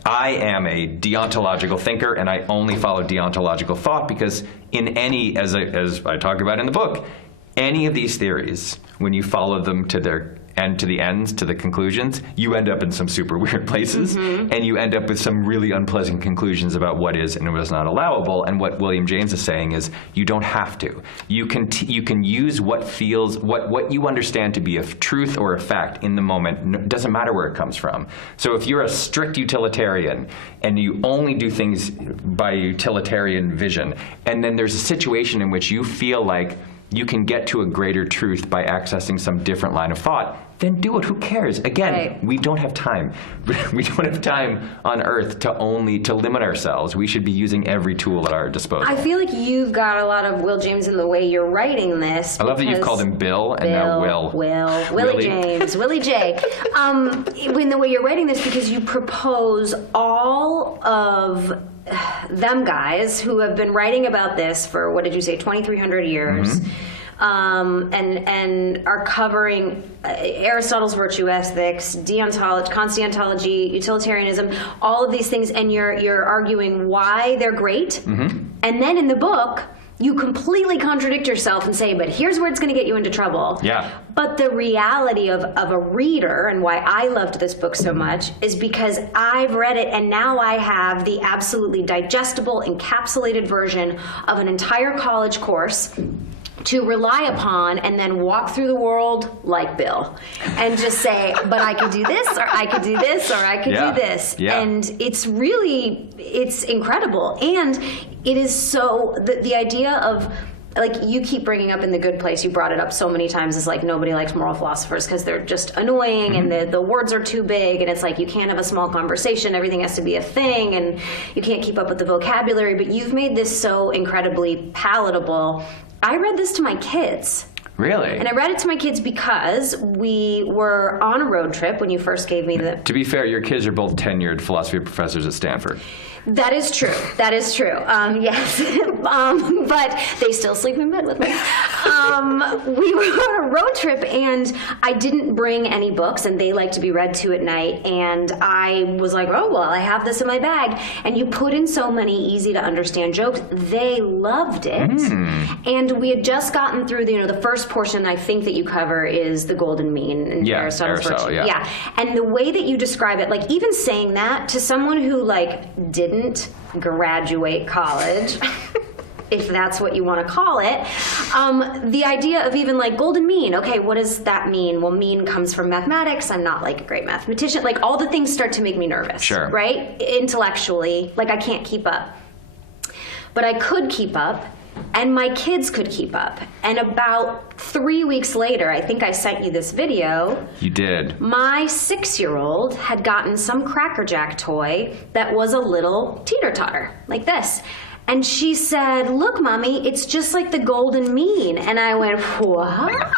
I am a deontological thinker and I only follow deontological thought, because in any, as I talk about in the book, any of these theories, when you follow them to their end, to the ends, to the conclusions, you end up in some super weird places, and you end up with some really unpleasant conclusions about what is and what is not allowable. And what William James is saying is, you don't have to. You can use what feels, what you understand to be a truth or a fact in the moment. It doesn't matter where it comes from. So if you're a strict utilitarian and you only do things by utilitarian vision, and then there's a situation in which you feel like you can get to a greater truth by accessing some different line of thought, then do it. Who cares? Again, we don't have time. We don't have time on Earth to limit ourselves. We should be using every tool at our disposal. I feel like you've got a lot of Will James in the way you're writing this. I love that you've called him Bill and now Will. Willie James, Willie J. In the way you're writing this, because you propose all of them guys who have been writing about this for, what did you say, 2,300 years, and are covering Aristotle's virtue ethics, deontology, conscientology, utilitarianism, all of these things, and you're arguing why they're great. And then in the book, you completely contradict yourself and say, but here's where it's going to get you into trouble. Yeah. But the reality of a reader, and why I loved this book so much, is because I've read it and now I have the absolutely digestible, encapsulated version of an entire college course to rely upon, and then walk through the world like Bill and just say, but I could do this, or I could do this, or I could do this. And it's incredible. And it is so, the idea of, like, you keep bringing up in The Good Place, you brought it up so many times, is like, nobody likes moral philosophers because they're just annoying and the words are too big, and it's like, you can't have a small conversation, everything has to be a thing, and you can't keep up with the vocabulary, but you've made this so incredibly palatable. I read this to my kids. Really? And I read it to my kids because we were on a road trip when you first gave me the... To be fair, your kids are both tenured philosophy professors at Stanford. That is true. That is true. Yes. But they still sleep in bed with me. We were on a road trip, and I didn't bring any books, and they like to be read to at night. And I was like, oh, well, I have this in my bag. And you put in so many easy-to-understand jokes. They loved it. And we had just gotten through the first portion I think that you cover is the golden mean in Aristotle's virtue. Yeah. And the way that you describe it, like, even saying that to someone who, like, didn't graduate college, if that's what you want to call it, the idea of even like golden mean, okay, what does that mean? Well, mean comes from mathematics. I'm not like a great mathematician. Like, all the things start to make me nervous. Sure. Right? Intellectually, like, I can't keep up. But I could keep up, and my kids could keep up. And about 3 weeks later, I think I sent you this video. You did. My 6-year-old had gotten some Cracker Jack toy that was a little teeter-totter, like this. And she said, look, Mommy, it's just like the golden mean. And I went, what?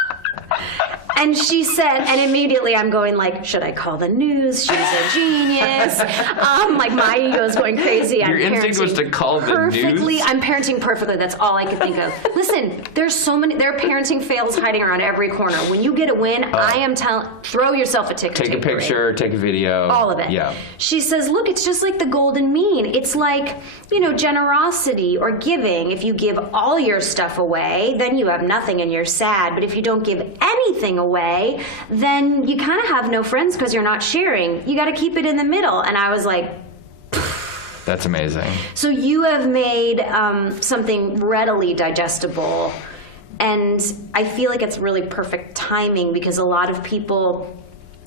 And she said, and immediately I'm going like, should I call the news? She's a genius. Like, my ego's going crazy. Your instinct was to call the news? I'm parenting perfectly. That's all I could think of. Listen, there are parenting fails hiding around every corner. When you get a win, I am telling, throw yourself a ticker tape. Take a picture, take a video. All of it. Yeah. She says, look, it's just like the golden mean. It's like, generosity or giving. If you give all your stuff away, then you have nothing and you're sad. But if you don't give anything away, then you kind of have no friends because you're not sharing. You got to keep it in the middle. And I was like, that's amazing. So you have made something readily digestible, and I feel like it's really perfect timing because a lot of people,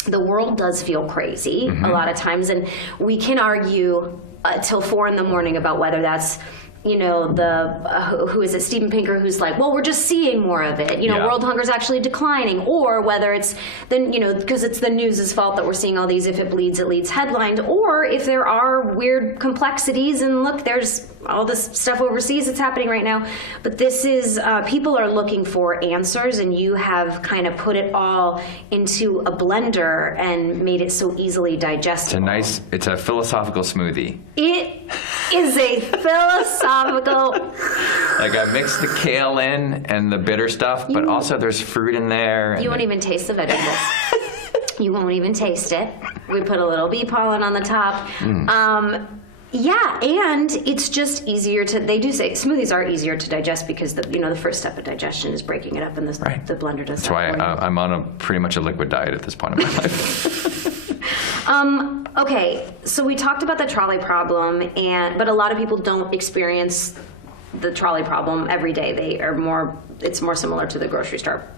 the world does feel crazy a lot of times, and we can argue till 4 a.m. about whether that's who is it, Steven Pinker, who's like, well, we're just seeing more of it. World hunger is actually declining, or whether it's because it's the news's fault that we're seeing all these. If it bleeds, it leads headlined, or if there are weird complexities. And look, there's all this stuff overseas that's happening right now. But this is people are looking for answers, and you have kind of put it all into a blender and made it so easily digestible. It's a philosophical smoothie. is a philosophical. Like I mix the kale in and the bitter stuff, but also there's fruit in there. You won't even taste the vegetables. You won't even taste it. We put a little bee pollen on the top. Yeah, and it's just easier to. They do say smoothies are easier to digest because the first step of digestion is breaking it up, and the blender does. That's why I'm on pretty much a liquid diet at this point in my life. Okay, so we talked about the trolley problem, but a lot of people don't experience the trolley problem every day. It's more similar to the grocery store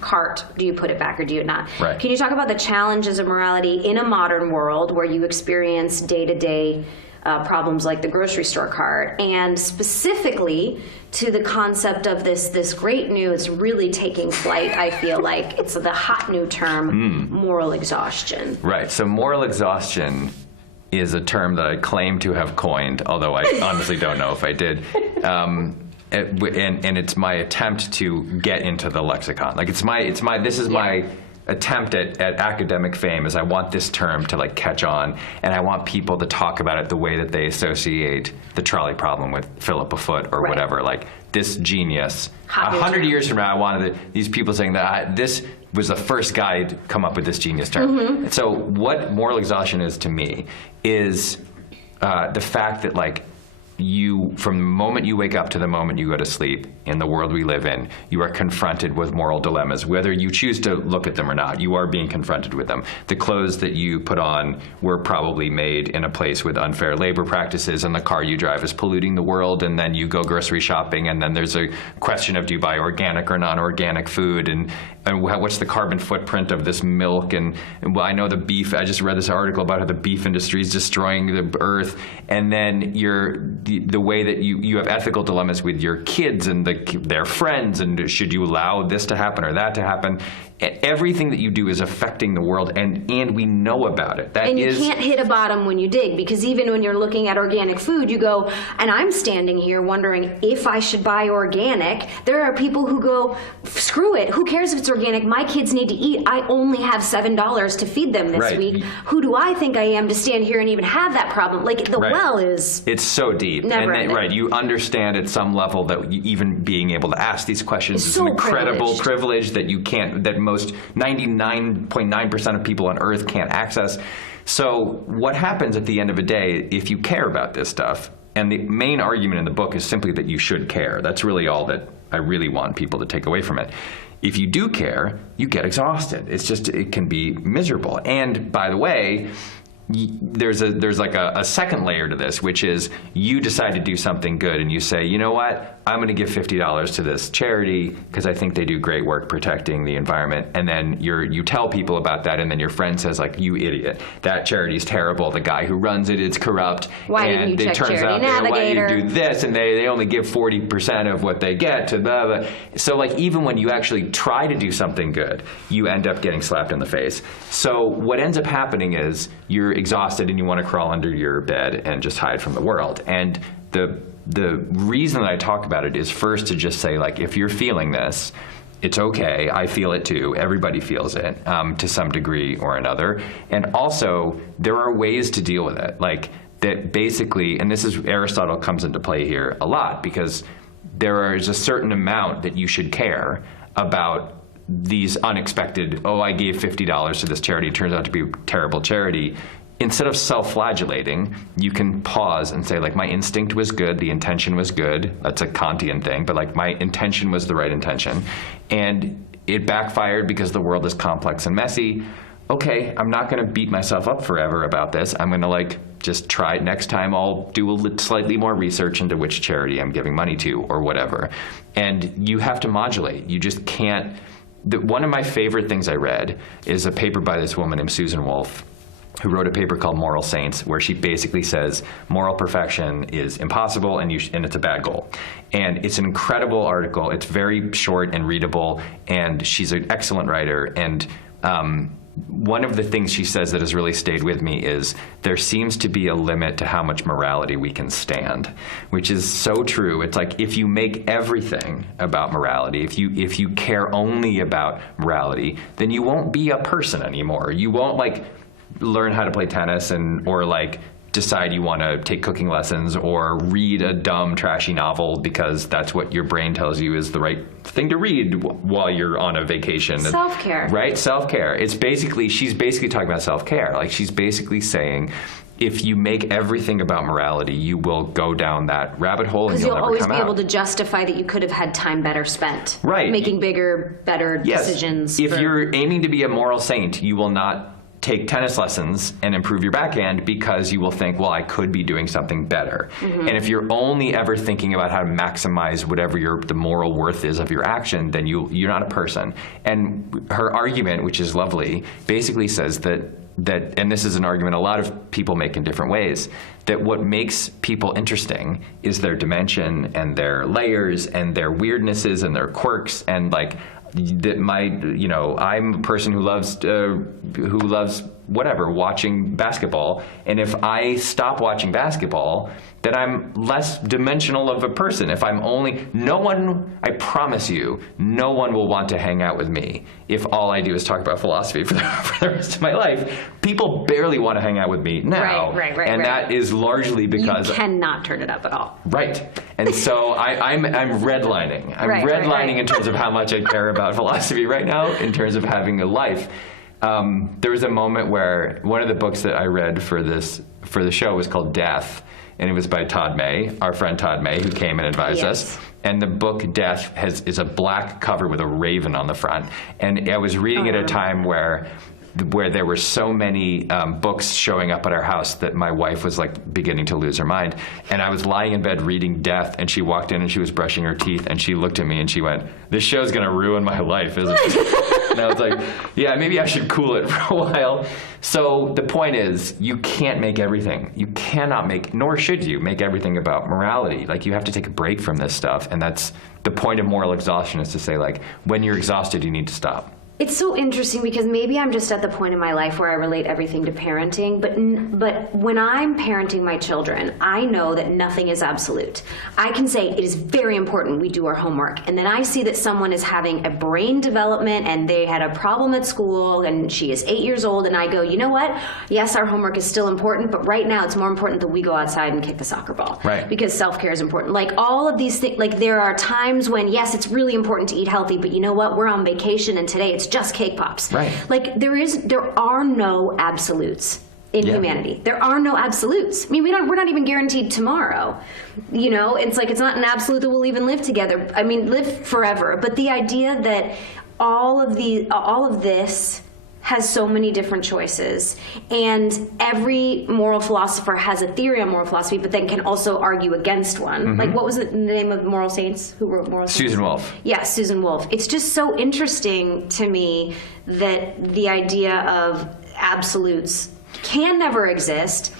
cart. Do you put it back or do you not? Right. Can you talk about the challenges of morality in a modern world where you experience day-to-day problems like the grocery store cart, and specifically to the concept of this great new, it's really taking flight, I feel like. It's the hot new term, moral exhaustion. Right, so moral exhaustion is a term that I claim to have coined, although I honestly don't know if I did. And it's my attempt to get into the lexicon. Like this is my attempt at academic fame, is I want this term to like catch on, and I want people to talk about it the way that they associate the trolley problem with Philip a foot or whatever. Like this genius. 100 years from now, I wanted these people saying that this was the first guy to come up with this genius term. So what moral exhaustion is to me is the fact that like from the moment you wake up to the moment you go to sleep in the world we live in, you are confronted with moral dilemmas. Whether you choose to look at them or not, you are being confronted with them. The clothes that you put on were probably made in a place with unfair labor practices, and the car you drive is polluting the world, and then you go grocery shopping, and then there's a question of do you buy organic or non-organic food, and what's the carbon footprint of this milk, and well, I know the beef, I just read this article about how the beef industry is destroying the earth, and then the way that you have ethical dilemmas with your kids and their friends, and should you allow this to happen or that to happen? Everything that you do is affecting the world, and we know about it. And you can't hit a bottom when you dig, because even when you're looking at organic food, you go, and I'm standing here wondering if I should buy organic. There are people who go, screw it, who cares if it's organic? My kids need to eat. I only have $7 to feed them this week. Who do I think I am to stand here and even have that problem? Like, the well is... It's so deep. Never ending. You understand at some level that even being able to ask these questions is so an incredible privilege that you can't, that most 99.9% of people on Earth can't access. So what happens at the end of the day, if you care about this stuff, and the main argument in the book is simply that you should care. That's really all that I really want people to take away from it. If you do care, you get exhausted. It can be miserable. And by the way, there's like a second layer to this, which is you decide to do something good and you say, you know what, I'm going to give $50 to this charity because I think they do great work protecting the environment. And then you tell people about that, and then your friend says, like, you idiot, that charity's terrible, the guy who runs it is corrupt. Why didn't you check Charity Navigator? Why do you do this? And they only give 40% of what they get to blah, blah. So like even when you actually try to do something good, you end up getting slapped in the face. So what ends up happening is you're exhausted and you want to crawl under your bed and just hide from the world. And the reason that I talk about it is first to just say, like, if you're feeling this, it's okay. I feel it too. Everybody feels it to some degree or another. And also, there are ways to deal with it. Like, that basically, and this is, Aristotle comes into play here a lot, because there is a certain amount that you should care about these unexpected, oh, I gave $50 to this charity, it turns out to be a terrible charity. Instead of self-flagellating, you can pause and say, like, my instinct was good, the intention was good. That's a Kantian thing, but like my intention was the right intention. And it backfired because the world is complex and messy. Okay, I'm not gonna beat myself up forever about this. I'm gonna like just try it next time. I'll do slightly more research into which charity I'm giving money to or whatever. And you have to modulate. You just can't. One of my favorite things I read is a paper by this woman named Susan Wolf, who wrote a paper called Moral Saints, where she basically says moral perfection is impossible and it's a bad goal. And it's an incredible article. It's very short and readable, and she's an excellent writer. And one of the things she says that has really stayed with me is there seems to be a limit to how much morality we can stand, which is so true. It's like if you make everything about morality, if you care only about morality, then you won't be a person anymore. You won't like learn how to play tennis or like decide you want to take cooking lessons or read a dumb, trashy novel because that's what your brain tells you is the right thing to read while you're on a vacation. Self-care. Right? Self-care. She's basically talking about self-care. Like, she's basically saying, if you make everything about morality, you will go down that rabbit hole and you'll never come out. Because you'll always be able to justify that you could have had time better spent. Right. Making bigger, better decisions. If you're aiming to be a moral saint, you will not take tennis lessons and improve your backhand because you will think, well, I could be doing something better. And if you're only ever thinking about how to maximize whatever the moral worth is of your action, then you're not a person. And her argument, which is lovely, basically says that, and this is an argument a lot of people make in different ways, that what makes people interesting is their dimension and their layers and their weirdnesses and their quirks, and like, that I'm a person who loves whatever, watching basketball, and if I stop watching basketball, then I'm less dimensional of a person. If I'm only, I promise you, no one will want to hang out with me if all I do is talk about philosophy for the rest of my life. People barely want to hang out with me now. Right. And that is largely because you cannot turn it up at all. Right. And so I'm redlining. I'm redlining in terms of how much I care about philosophy right now, in terms of having a life. There was a moment where one of the books that I read for the show was called Death, and it was by Todd May, our friend Todd May, who came and advised us. And the book Death is a black cover with a raven on the front. And I was reading at a time where there were so many books showing up at our house that my wife was like beginning to lose her mind. And I was lying in bed reading Death, and she walked in and she was brushing her teeth, and she looked at me and she went, "This show's gonna ruin my life, isn't it?" And I was like, yeah, maybe I should cool it for a while. So the point is, you can't make everything. You cannot make, nor should you, make everything about morality. Like, you have to take a break from this stuff. And that's the point of moral exhaustion, is to say, like, when you're exhausted, you need to stop. It's so interesting because maybe I'm just at the point in my life where I relate everything to parenting, but when I'm parenting my children, I know that nothing is absolute. I can say it is very important we do our homework, and then I see that someone is having a brain development and they had a problem at school and she is 8 years old, and I go, you know what? Yes, our homework is still important, but right now it's more important that we go outside and kick the soccer ball. Right. Because self-care is important. Like, all of these things, like, there are times when, yes, it's really important to eat healthy, but you know what? We're on vacation and today it's just cake pops. Right. Like, there are no absolutes in humanity. There are no absolutes. I mean, we're not even guaranteed tomorrow. You know, it's like, it's not an absolute that we'll even live together. I mean, live forever. But the idea that all of this has so many different choices, and every moral philosopher has a theory on moral philosophy, but then can also argue against one. Like, what was the name of Moral Saints? Who wrote Moral Saints? Susan Wolf. Yeah, Susan Wolf. It's just so interesting to me that the idea of absolutes can never exist,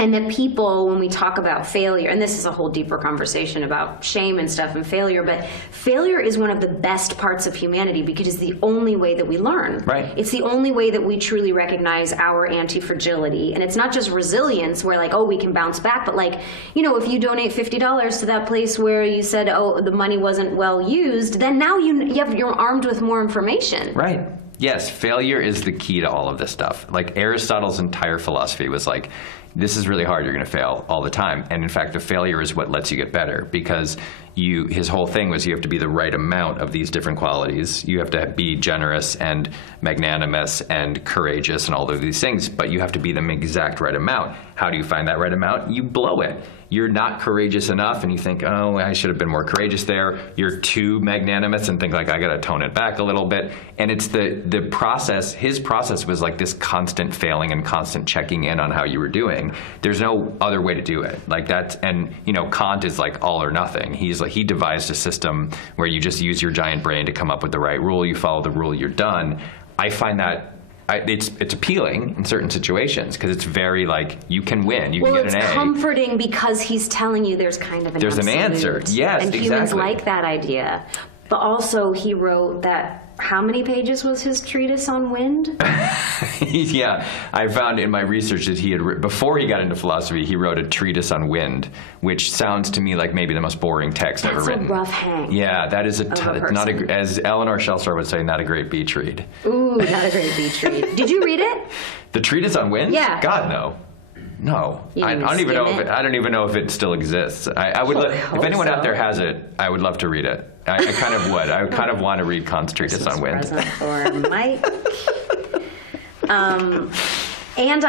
and that people, when we talk about failure, and this is a whole deeper conversation about shame and stuff and failure, but failure is one of the best parts of humanity because it's the only way that we learn. Right. It's the only way that we truly recognize our anti-fragility. And it's not just resilience where, like, oh, we can bounce back, but, like, you know, if you donate $50 to that place where you said, oh, the money wasn't well used, then now you're armed with more information. Right. Yes, failure is the key to all of this stuff. Like, Aristotle's entire philosophy was like, this is really hard, you're going to fail all the time. And in fact, the failure is what lets you get better, because his whole thing was you have to be the right amount of these different qualities. You have to be generous and magnanimous and courageous and all of these things, but you have to be the exact right amount. How do you find that right amount? You blow it. You're not courageous enough and you think, oh, I should have been more courageous there. You're too magnanimous and think, like, I got to tone it back a little bit. And it's the process. His process was like this constant failing and constant checking in on how you were doing. There's no other way to do it. Like, that's, and, you know, Kant is like all or nothing. He devised a system where you just use your giant brain to come up with the right rule. You follow the rule, you're done. I find that it's appealing in certain situations because it's very, like, you can win, you can get an A. Well, it's comforting because he's telling you there's kind of an There's absolute. an answer, yes, and exactly. humans like that idea. But also, he wrote that, how many pages was his treatise on wind? Yeah, I found in my research that he had, before he got into philosophy, he wrote a treatise on wind, which sounds to me like maybe the most boring text ever written. That's a rough hang. Yeah, that is it's not a, as Eleanor Shellstar would say, not a great beach read. Ooh, not a great beach read. Did you read it? The treatise on wind? Yeah. God, no. No, You I didn't don't even skim know if it? I don't even know if it still exists. I would Well, love, I if hope anyone out so. there has it, I would love to read it. I kind of would. I would kind of want to read Kant's Treatise on Wind. Present for Mike. And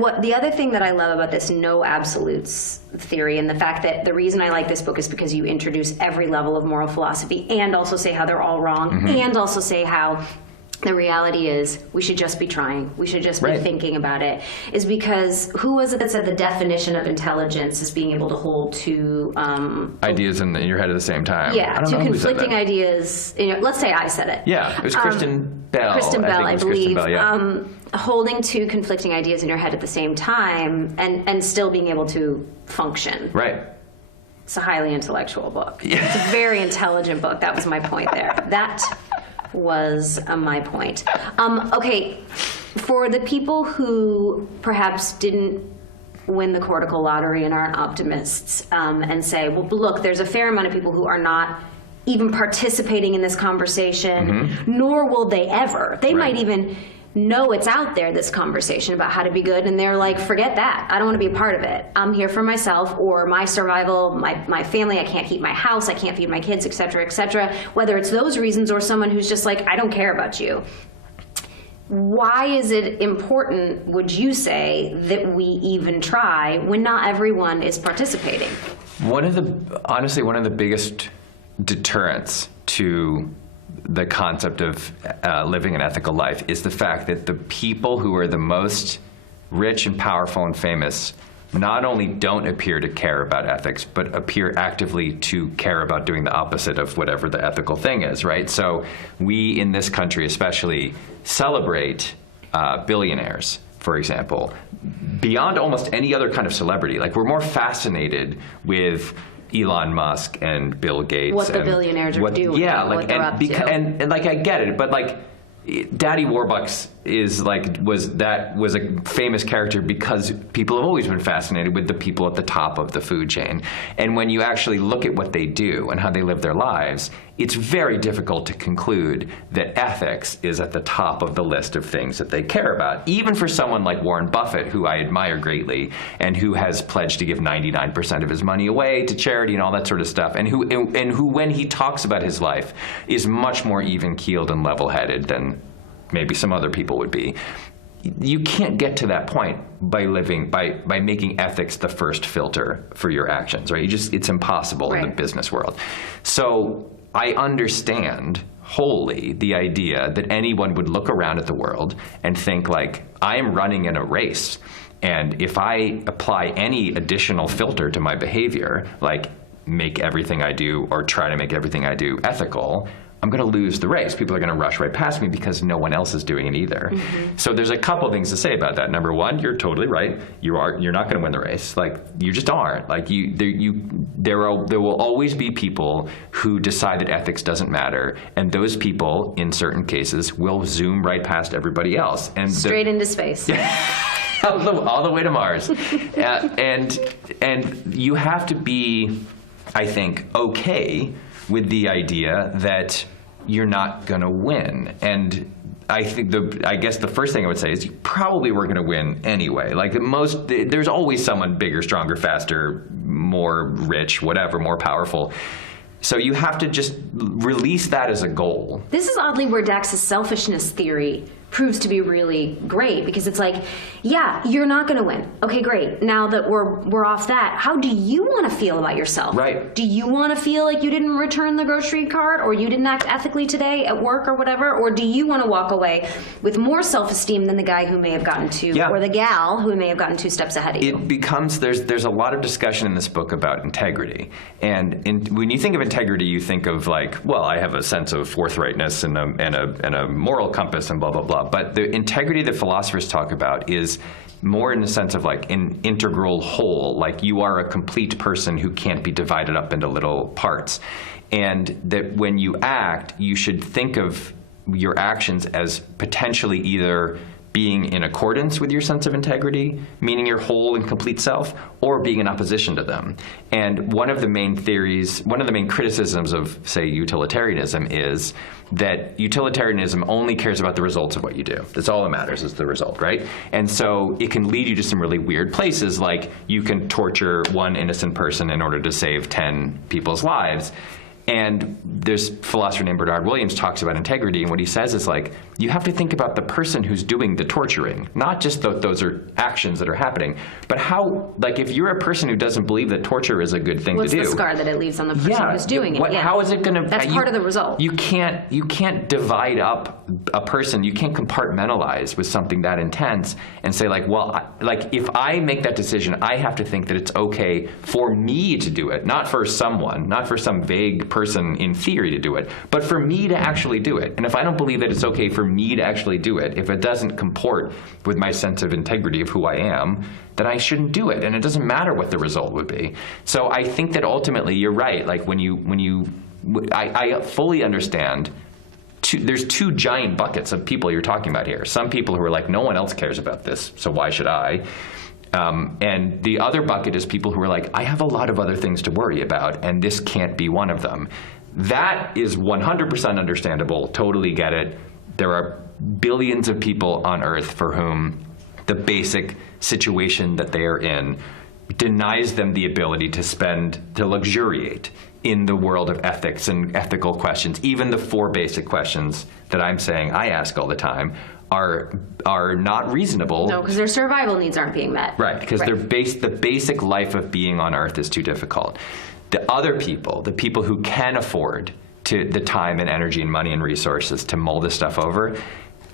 what the other thing that I love about this no absolutes theory, and the fact that the reason I like this book is because you introduce every level of moral philosophy and also say how they're all wrong, Mm-hmm. and also say how the reality is we should just be trying. We should just be Right. thinking about it. Is because who was it that said the definition of intelligence is being able to hold two Ideas in your head at the same time. yeah, I don't two know who said conflicting that. ideas. Let's say I said it. Yeah, it was Kristen Bell. Kristen Bell, I think it was believe. Kristen Bell, yeah. Holding two conflicting ideas in your head at the same time and still being able to function. Right. It's a highly intellectual book. Yeah. It's a very intelligent book. That was my point there. That was my point. Okay, for the people who perhaps didn't win the cortical lottery and aren't optimists and say, well, look, there's a fair amount of people who are not even participating in this conversation, nor will they ever. They Right. might even know it's out there, this conversation about how to be good, and they're like, forget that. I don't want to be a part of it. I'm here for myself or my survival, my family. I can't heat my house. I can't feed my kids, et cetera, et cetera. Whether it's those reasons or someone who's just like, I don't care about you. Why is it important, would you say, that we even try when not everyone is participating? Honestly, one of the biggest deterrents to the concept of living an ethical life is the fact that the people who are the most rich and powerful and famous not only don't appear to care about ethics, but appear actively to care about doing the opposite of whatever the ethical thing is, right? So we in this country especially celebrate billionaires, for example, beyond almost any other kind of celebrity. Like, we're more fascinated with Elon Musk and Bill Gates. What the and billionaires are doing, Yeah, what like, they're up to. and like, I get it, but like, Daddy Warbucks was a famous character because people have always been fascinated with the people at the top of the food chain. And when you actually look at what they do and how they live their lives, it's very difficult to conclude that ethics is at the top of the list of things that they care about. Even for someone like Warren Buffett, who I admire greatly, and who has pledged to give 99% of his money away to charity and all that sort of stuff, and who when he talks about his life, is much more even-keeled and level-headed than maybe some other people would be. You can't get to that point by making ethics the first filter for your actions, right? It's impossible in the Right. business world. So I understand wholly the idea that anyone would look around at the world and think, like, I am running in a race, and if I apply any additional filter to my behavior, like make everything I do or try to make everything I do ethical, I'm going to lose the race. People are going to rush right past me because no one else is doing it either. So there's a couple things to say about that. Number one, you're totally right. You're not going to win the race. Like, you just aren't. Like, there will always be people who decide that ethics doesn't matter, and those people, in certain cases, will zoom right past everybody else and Straight into space. all the way to Mars. And you have to be, I think, okay with the idea that you're not going to win. And I guess the first thing I would say is you probably were going to win anyway. Like, there's always someone bigger, stronger, faster, more rich, whatever, more powerful. So you have to just release that as a goal. This is oddly where Dax's selfishness theory proves to be really great, because it's like, yeah, you're not going to win. Okay, great. Now that we're off that, how do you want to feel about yourself? Right. Do you want to feel like you didn't return the grocery cart, or you didn't act ethically today at work or whatever? Or do you want to walk away with more self-esteem than the guy who may have gotten or the gal who may have gotten 2 steps ahead of you? It becomes, there's a lot of discussion in this book about integrity. And when you think of integrity, you think of, like, well, I have a sense of forthrightness and a moral compass and blah, blah, blah. But the integrity that philosophers talk about is more in the sense of, like, an integral whole, like you are a complete person who can't be divided up into little parts. And that when you act, you should think of your actions as potentially either being in accordance with your sense of integrity, meaning your whole and complete self, or being in opposition to them. And one of the main criticisms of, say, utilitarianism is that utilitarianism only cares about the results of what you do. That's all that matters, is the result, right? And so it can lead you to some really weird places, like you can torture one innocent person in order to save 10 people's lives. And there's a philosopher named Bernard Williams talks about integrity, and what he says is, like, you have to think about the person who's doing the torturing, not just those are actions that are happening, but how, like, if you're a person who doesn't believe that torture is a good thing to do. What's the scar that it leaves on the person who's doing it? How is it going to? That's part of the result. You can't divide up a person. You can't compartmentalize with something that intense and say, like, well, like, if I make that decision, I have to think that it's okay for me to do it, not for someone, not for some vague person in theory to do it, but for me to actually do it. And if I don't believe that it's okay for me to actually do it, if it doesn't comport with my sense of integrity of who I am, then I shouldn't do it. And it doesn't matter what the result would be. So I think that ultimately you're right. Like, I fully understand. There's two giant buckets of people you're talking about here. Some people who are like, no one else cares about this, so why should I? And the other bucket is people who are like, I have a lot of other things to worry about, and this can't be one of them. That is 100% understandable, totally get it. There are billions of people on Earth for whom the basic situation that they are in denies them the ability to luxuriate in the world of ethics and ethical questions. Even the 4 basic questions that I'm saying I ask all the time are not reasonable. No, because their survival needs aren't being met. Right, because the basic life of being on Earth is too difficult. The other people, the people who can afford the time and energy and money and resources to mull this stuff over,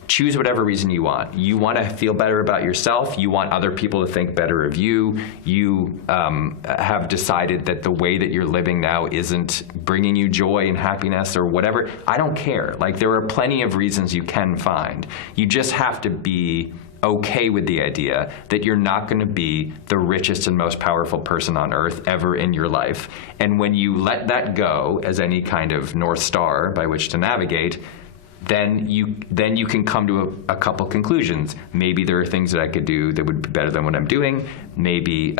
choose whatever reason you want. You want to feel better about yourself. You want other people to think better of you. You have decided that the way that you're living now isn't bringing you joy and happiness or whatever. I don't care. Like, there are plenty of reasons you can find. You just have to be okay with the idea that you're not going to be the richest and most powerful person on Earth ever in your life. And when you let that go as any kind of North Star by which to navigate, then you can come to a couple conclusions. Maybe there are things that I could do that would be better than what I'm doing. Maybe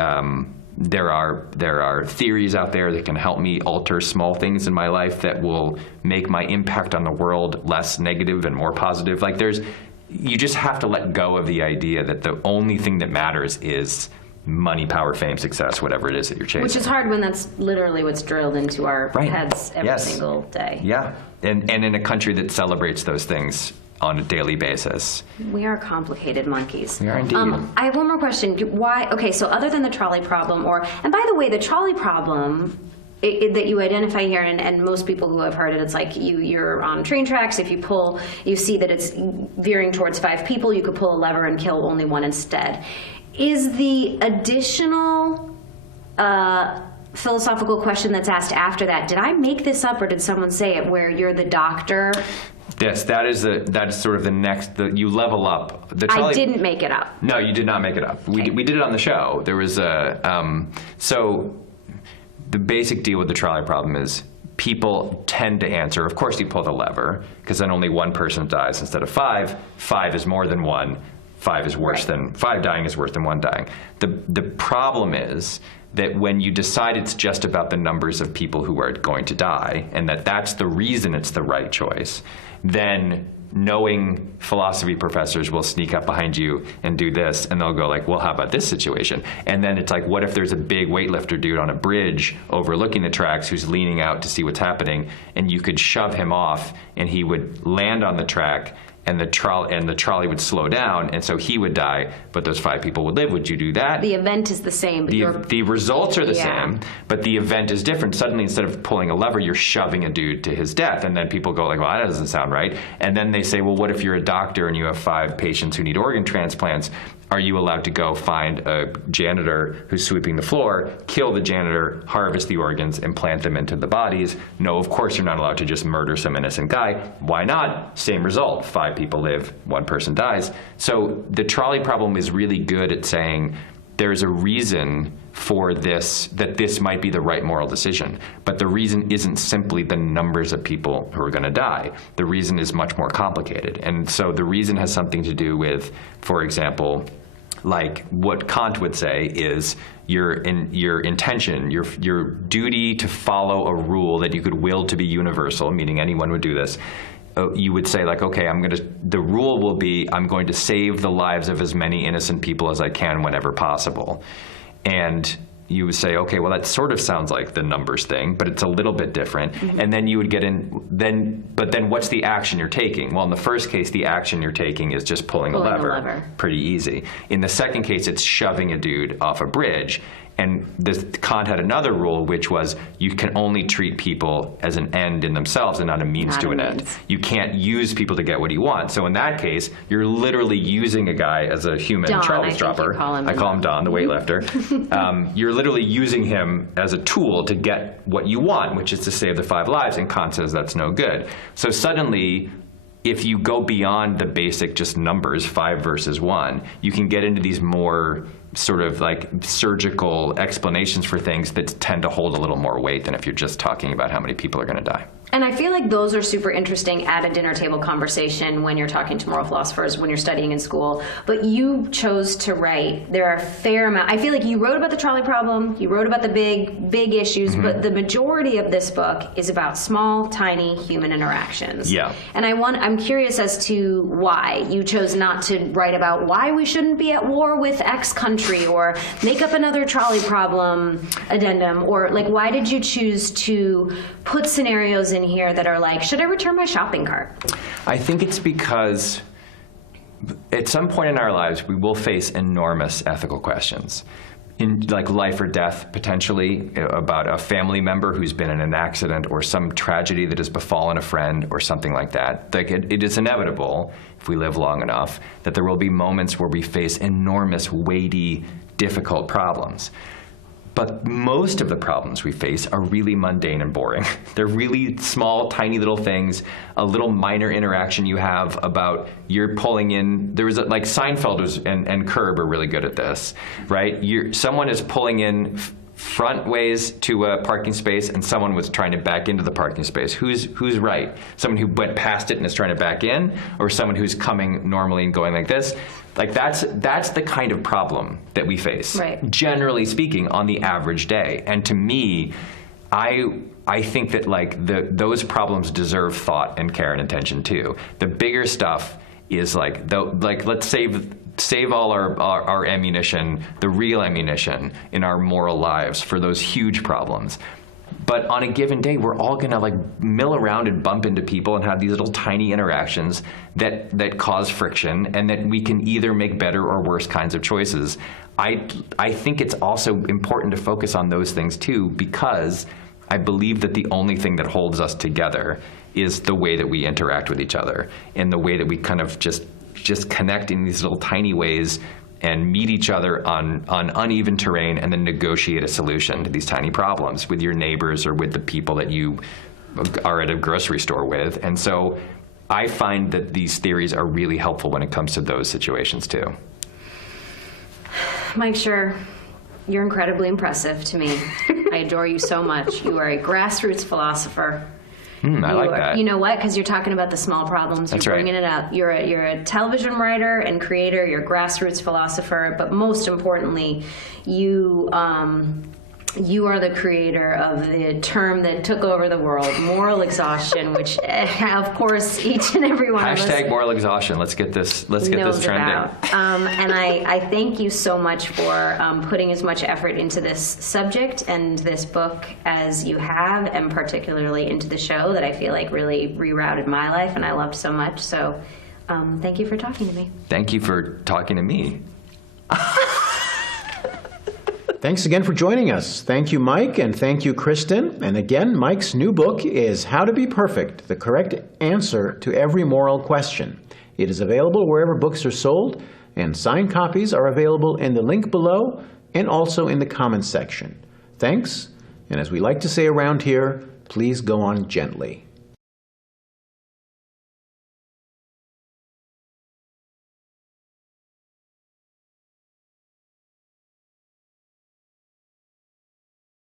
there are theories out there that can help me alter small things in my life that will make my impact on the world less negative and more positive. Like, you just have to let go of the idea that the only thing that matters is money, power, fame, success, whatever it is that you're chasing. Which is hard when that's literally what's drilled into our heads every single day. Yeah, and in a country that celebrates those things on a daily basis. We are complicated monkeys. We are indeed. I have one more question. Why? Okay, so other than the trolley problem, and by the way, the trolley problem that you identify here, and most people who have heard it, it's like you're on train tracks. If you see that it's veering towards 5 people, you could pull a lever and kill only one instead. Is the additional philosophical question that's asked after that, did I make this up or did someone say it, where you're the doctor? Yes, that's sort of the next, you level up. I didn't make it up. No, you did not make it up. We did it on the show. There was so the basic deal with the trolley problem is people tend to answer, of course you pull the lever, because then only one person dies instead of 5. 5 is more than 1. 5 is worse than 5 dying is worse than 1 dying. The problem is that when you decide it's just about the numbers of people who are going to die, and that's the reason it's the right choice, then knowing philosophy professors will sneak up behind you and do this, and they'll go like, well, how about this situation? And then it's like, what if there's a big weightlifter dude on a bridge overlooking the tracks who's leaning out to see what's happening, and you could shove him off, and he would land on the track, and the trolley would slow down, and so he would die, but those 5 people would live. Would you do that? The event is the same. But the results are the same, but the event is different. Suddenly, instead of pulling a lever, you're shoving a dude to his death, and then people go like, well, that doesn't sound right. And then they say, well, what if you're a doctor and you have 5 patients who need organ transplants? Are you allowed to go find a janitor who's sweeping the floor, kill the janitor, harvest the organs, and plant them into the bodies? No, of course you're not allowed to just murder some innocent guy. Why not? Same result. 5 people live, 1 person dies. So the trolley problem is really good at saying, there's a reason for this, that this might be the right moral decision. But the reason isn't simply the numbers of people who are going to die. The reason is much more complicated. And so the reason has something to do with, for example, like what Kant would say is your intention, your duty to follow a rule that you could will to be universal, meaning anyone would do this. You would say, like, okay, the rule will be I'm going to save the lives of as many innocent people as I can whenever possible. And you would say, okay, well, that sort of sounds like the numbers thing, but it's a little bit different. Mm-hmm. And then you would get in, but then what's the action you're taking? Well, in the first case, the action you're taking is just pulling a lever. Pretty easy. In the second case, it's shoving a dude off a bridge. And Kant had another rule, which was you can only treat people as an end in themselves and not a means to an end. You can't use people to get what you want. So in that case, you're literally using a guy as a human Charles dropper. I call him Don, the weightlifter. You're literally using him as a tool to get what you want, which is to save the 5 lives. And Kant says that's no good. So suddenly, if you go beyond the basic just numbers, 5 versus 1, you can get into these more sort of like surgical explanations for things that tend to hold a little more weight than if you're just talking about how many people are going to die. And I feel like those are super interesting at a dinner table conversation when you're talking to moral philosophers, when you're studying in school. But you chose to write. There are a fair amount. I feel like you wrote about the trolley problem. You wrote about the big issues. Mm-hmm. But the majority of this book is about small, tiny human interactions. Yeah. And I'm curious as to why you chose not to write about why we shouldn't be at war with X country or make up another trolley problem addendum, or like why did you choose to put scenarios in here that are like, should I return my shopping cart? I think it's because at some point in our lives we will face enormous ethical questions, in like life or death potentially, about a family member who's been in an accident or some tragedy that has befallen a friend or something like that. Like it is inevitable, if we live long enough, that there will be moments where we face enormous, weighty, difficult problems. But most of the problems we face are really mundane and boring. They're really small, tiny little things, a little minor interaction you have about you're pulling in. There was like Seinfeld and Curb are really good at this, right? Someone is pulling in front ways to a parking space and someone was trying to back into the parking space. Who's right? Someone who went past it and is trying to back in, or someone who's coming normally and going like this? Like that's the kind of problem that we face, right, generally speaking, on the average day. And to me, I think that like those problems deserve thought and care and attention too. The bigger stuff is like let's save all our ammunition, the real ammunition in our moral lives for those huge problems. But on a given day, we're all gonna like mill around and bump into people and have these little tiny interactions that cause friction, and that we can either make better or worse kinds of choices. I think it's also important to focus on those things too, because I believe that the only thing that holds us together is the way that we interact with each other, and the way that we kind of just connect in these little tiny ways and meet each other on uneven terrain, and then negotiate a solution to these tiny problems with your neighbors or with the people that you are at a grocery store with. And so I find that these theories are really helpful when it comes to those situations too. Mike Schur, you're incredibly impressive to me. I adore you so much. You are a grassroots philosopher. I like that. You know what? Because you're talking about the small problems. You're bringing it up. You're a television writer and creator. You're a grassroots philosopher. But most importantly, you are the creator of the term that took over the world, moral exoneration, which, of course, each and every one of us # moral exhaustion. Let's get this trending. And I thank you so much for putting as much effort into this subject and this book as you have, and particularly into the show that I feel like really rerouted my life and I loved so much. So thank you for talking to me. Thank you for talking to me. Thanks again for joining us. Thank you, Mike, and thank you, Kristen. And again, Mike's new book is How to Be Perfect, the correct answer to every moral question. It is available wherever books are sold, and signed copies are available in the link below and also in the comments section. Thanks, and as we like to say around here, please go on gently.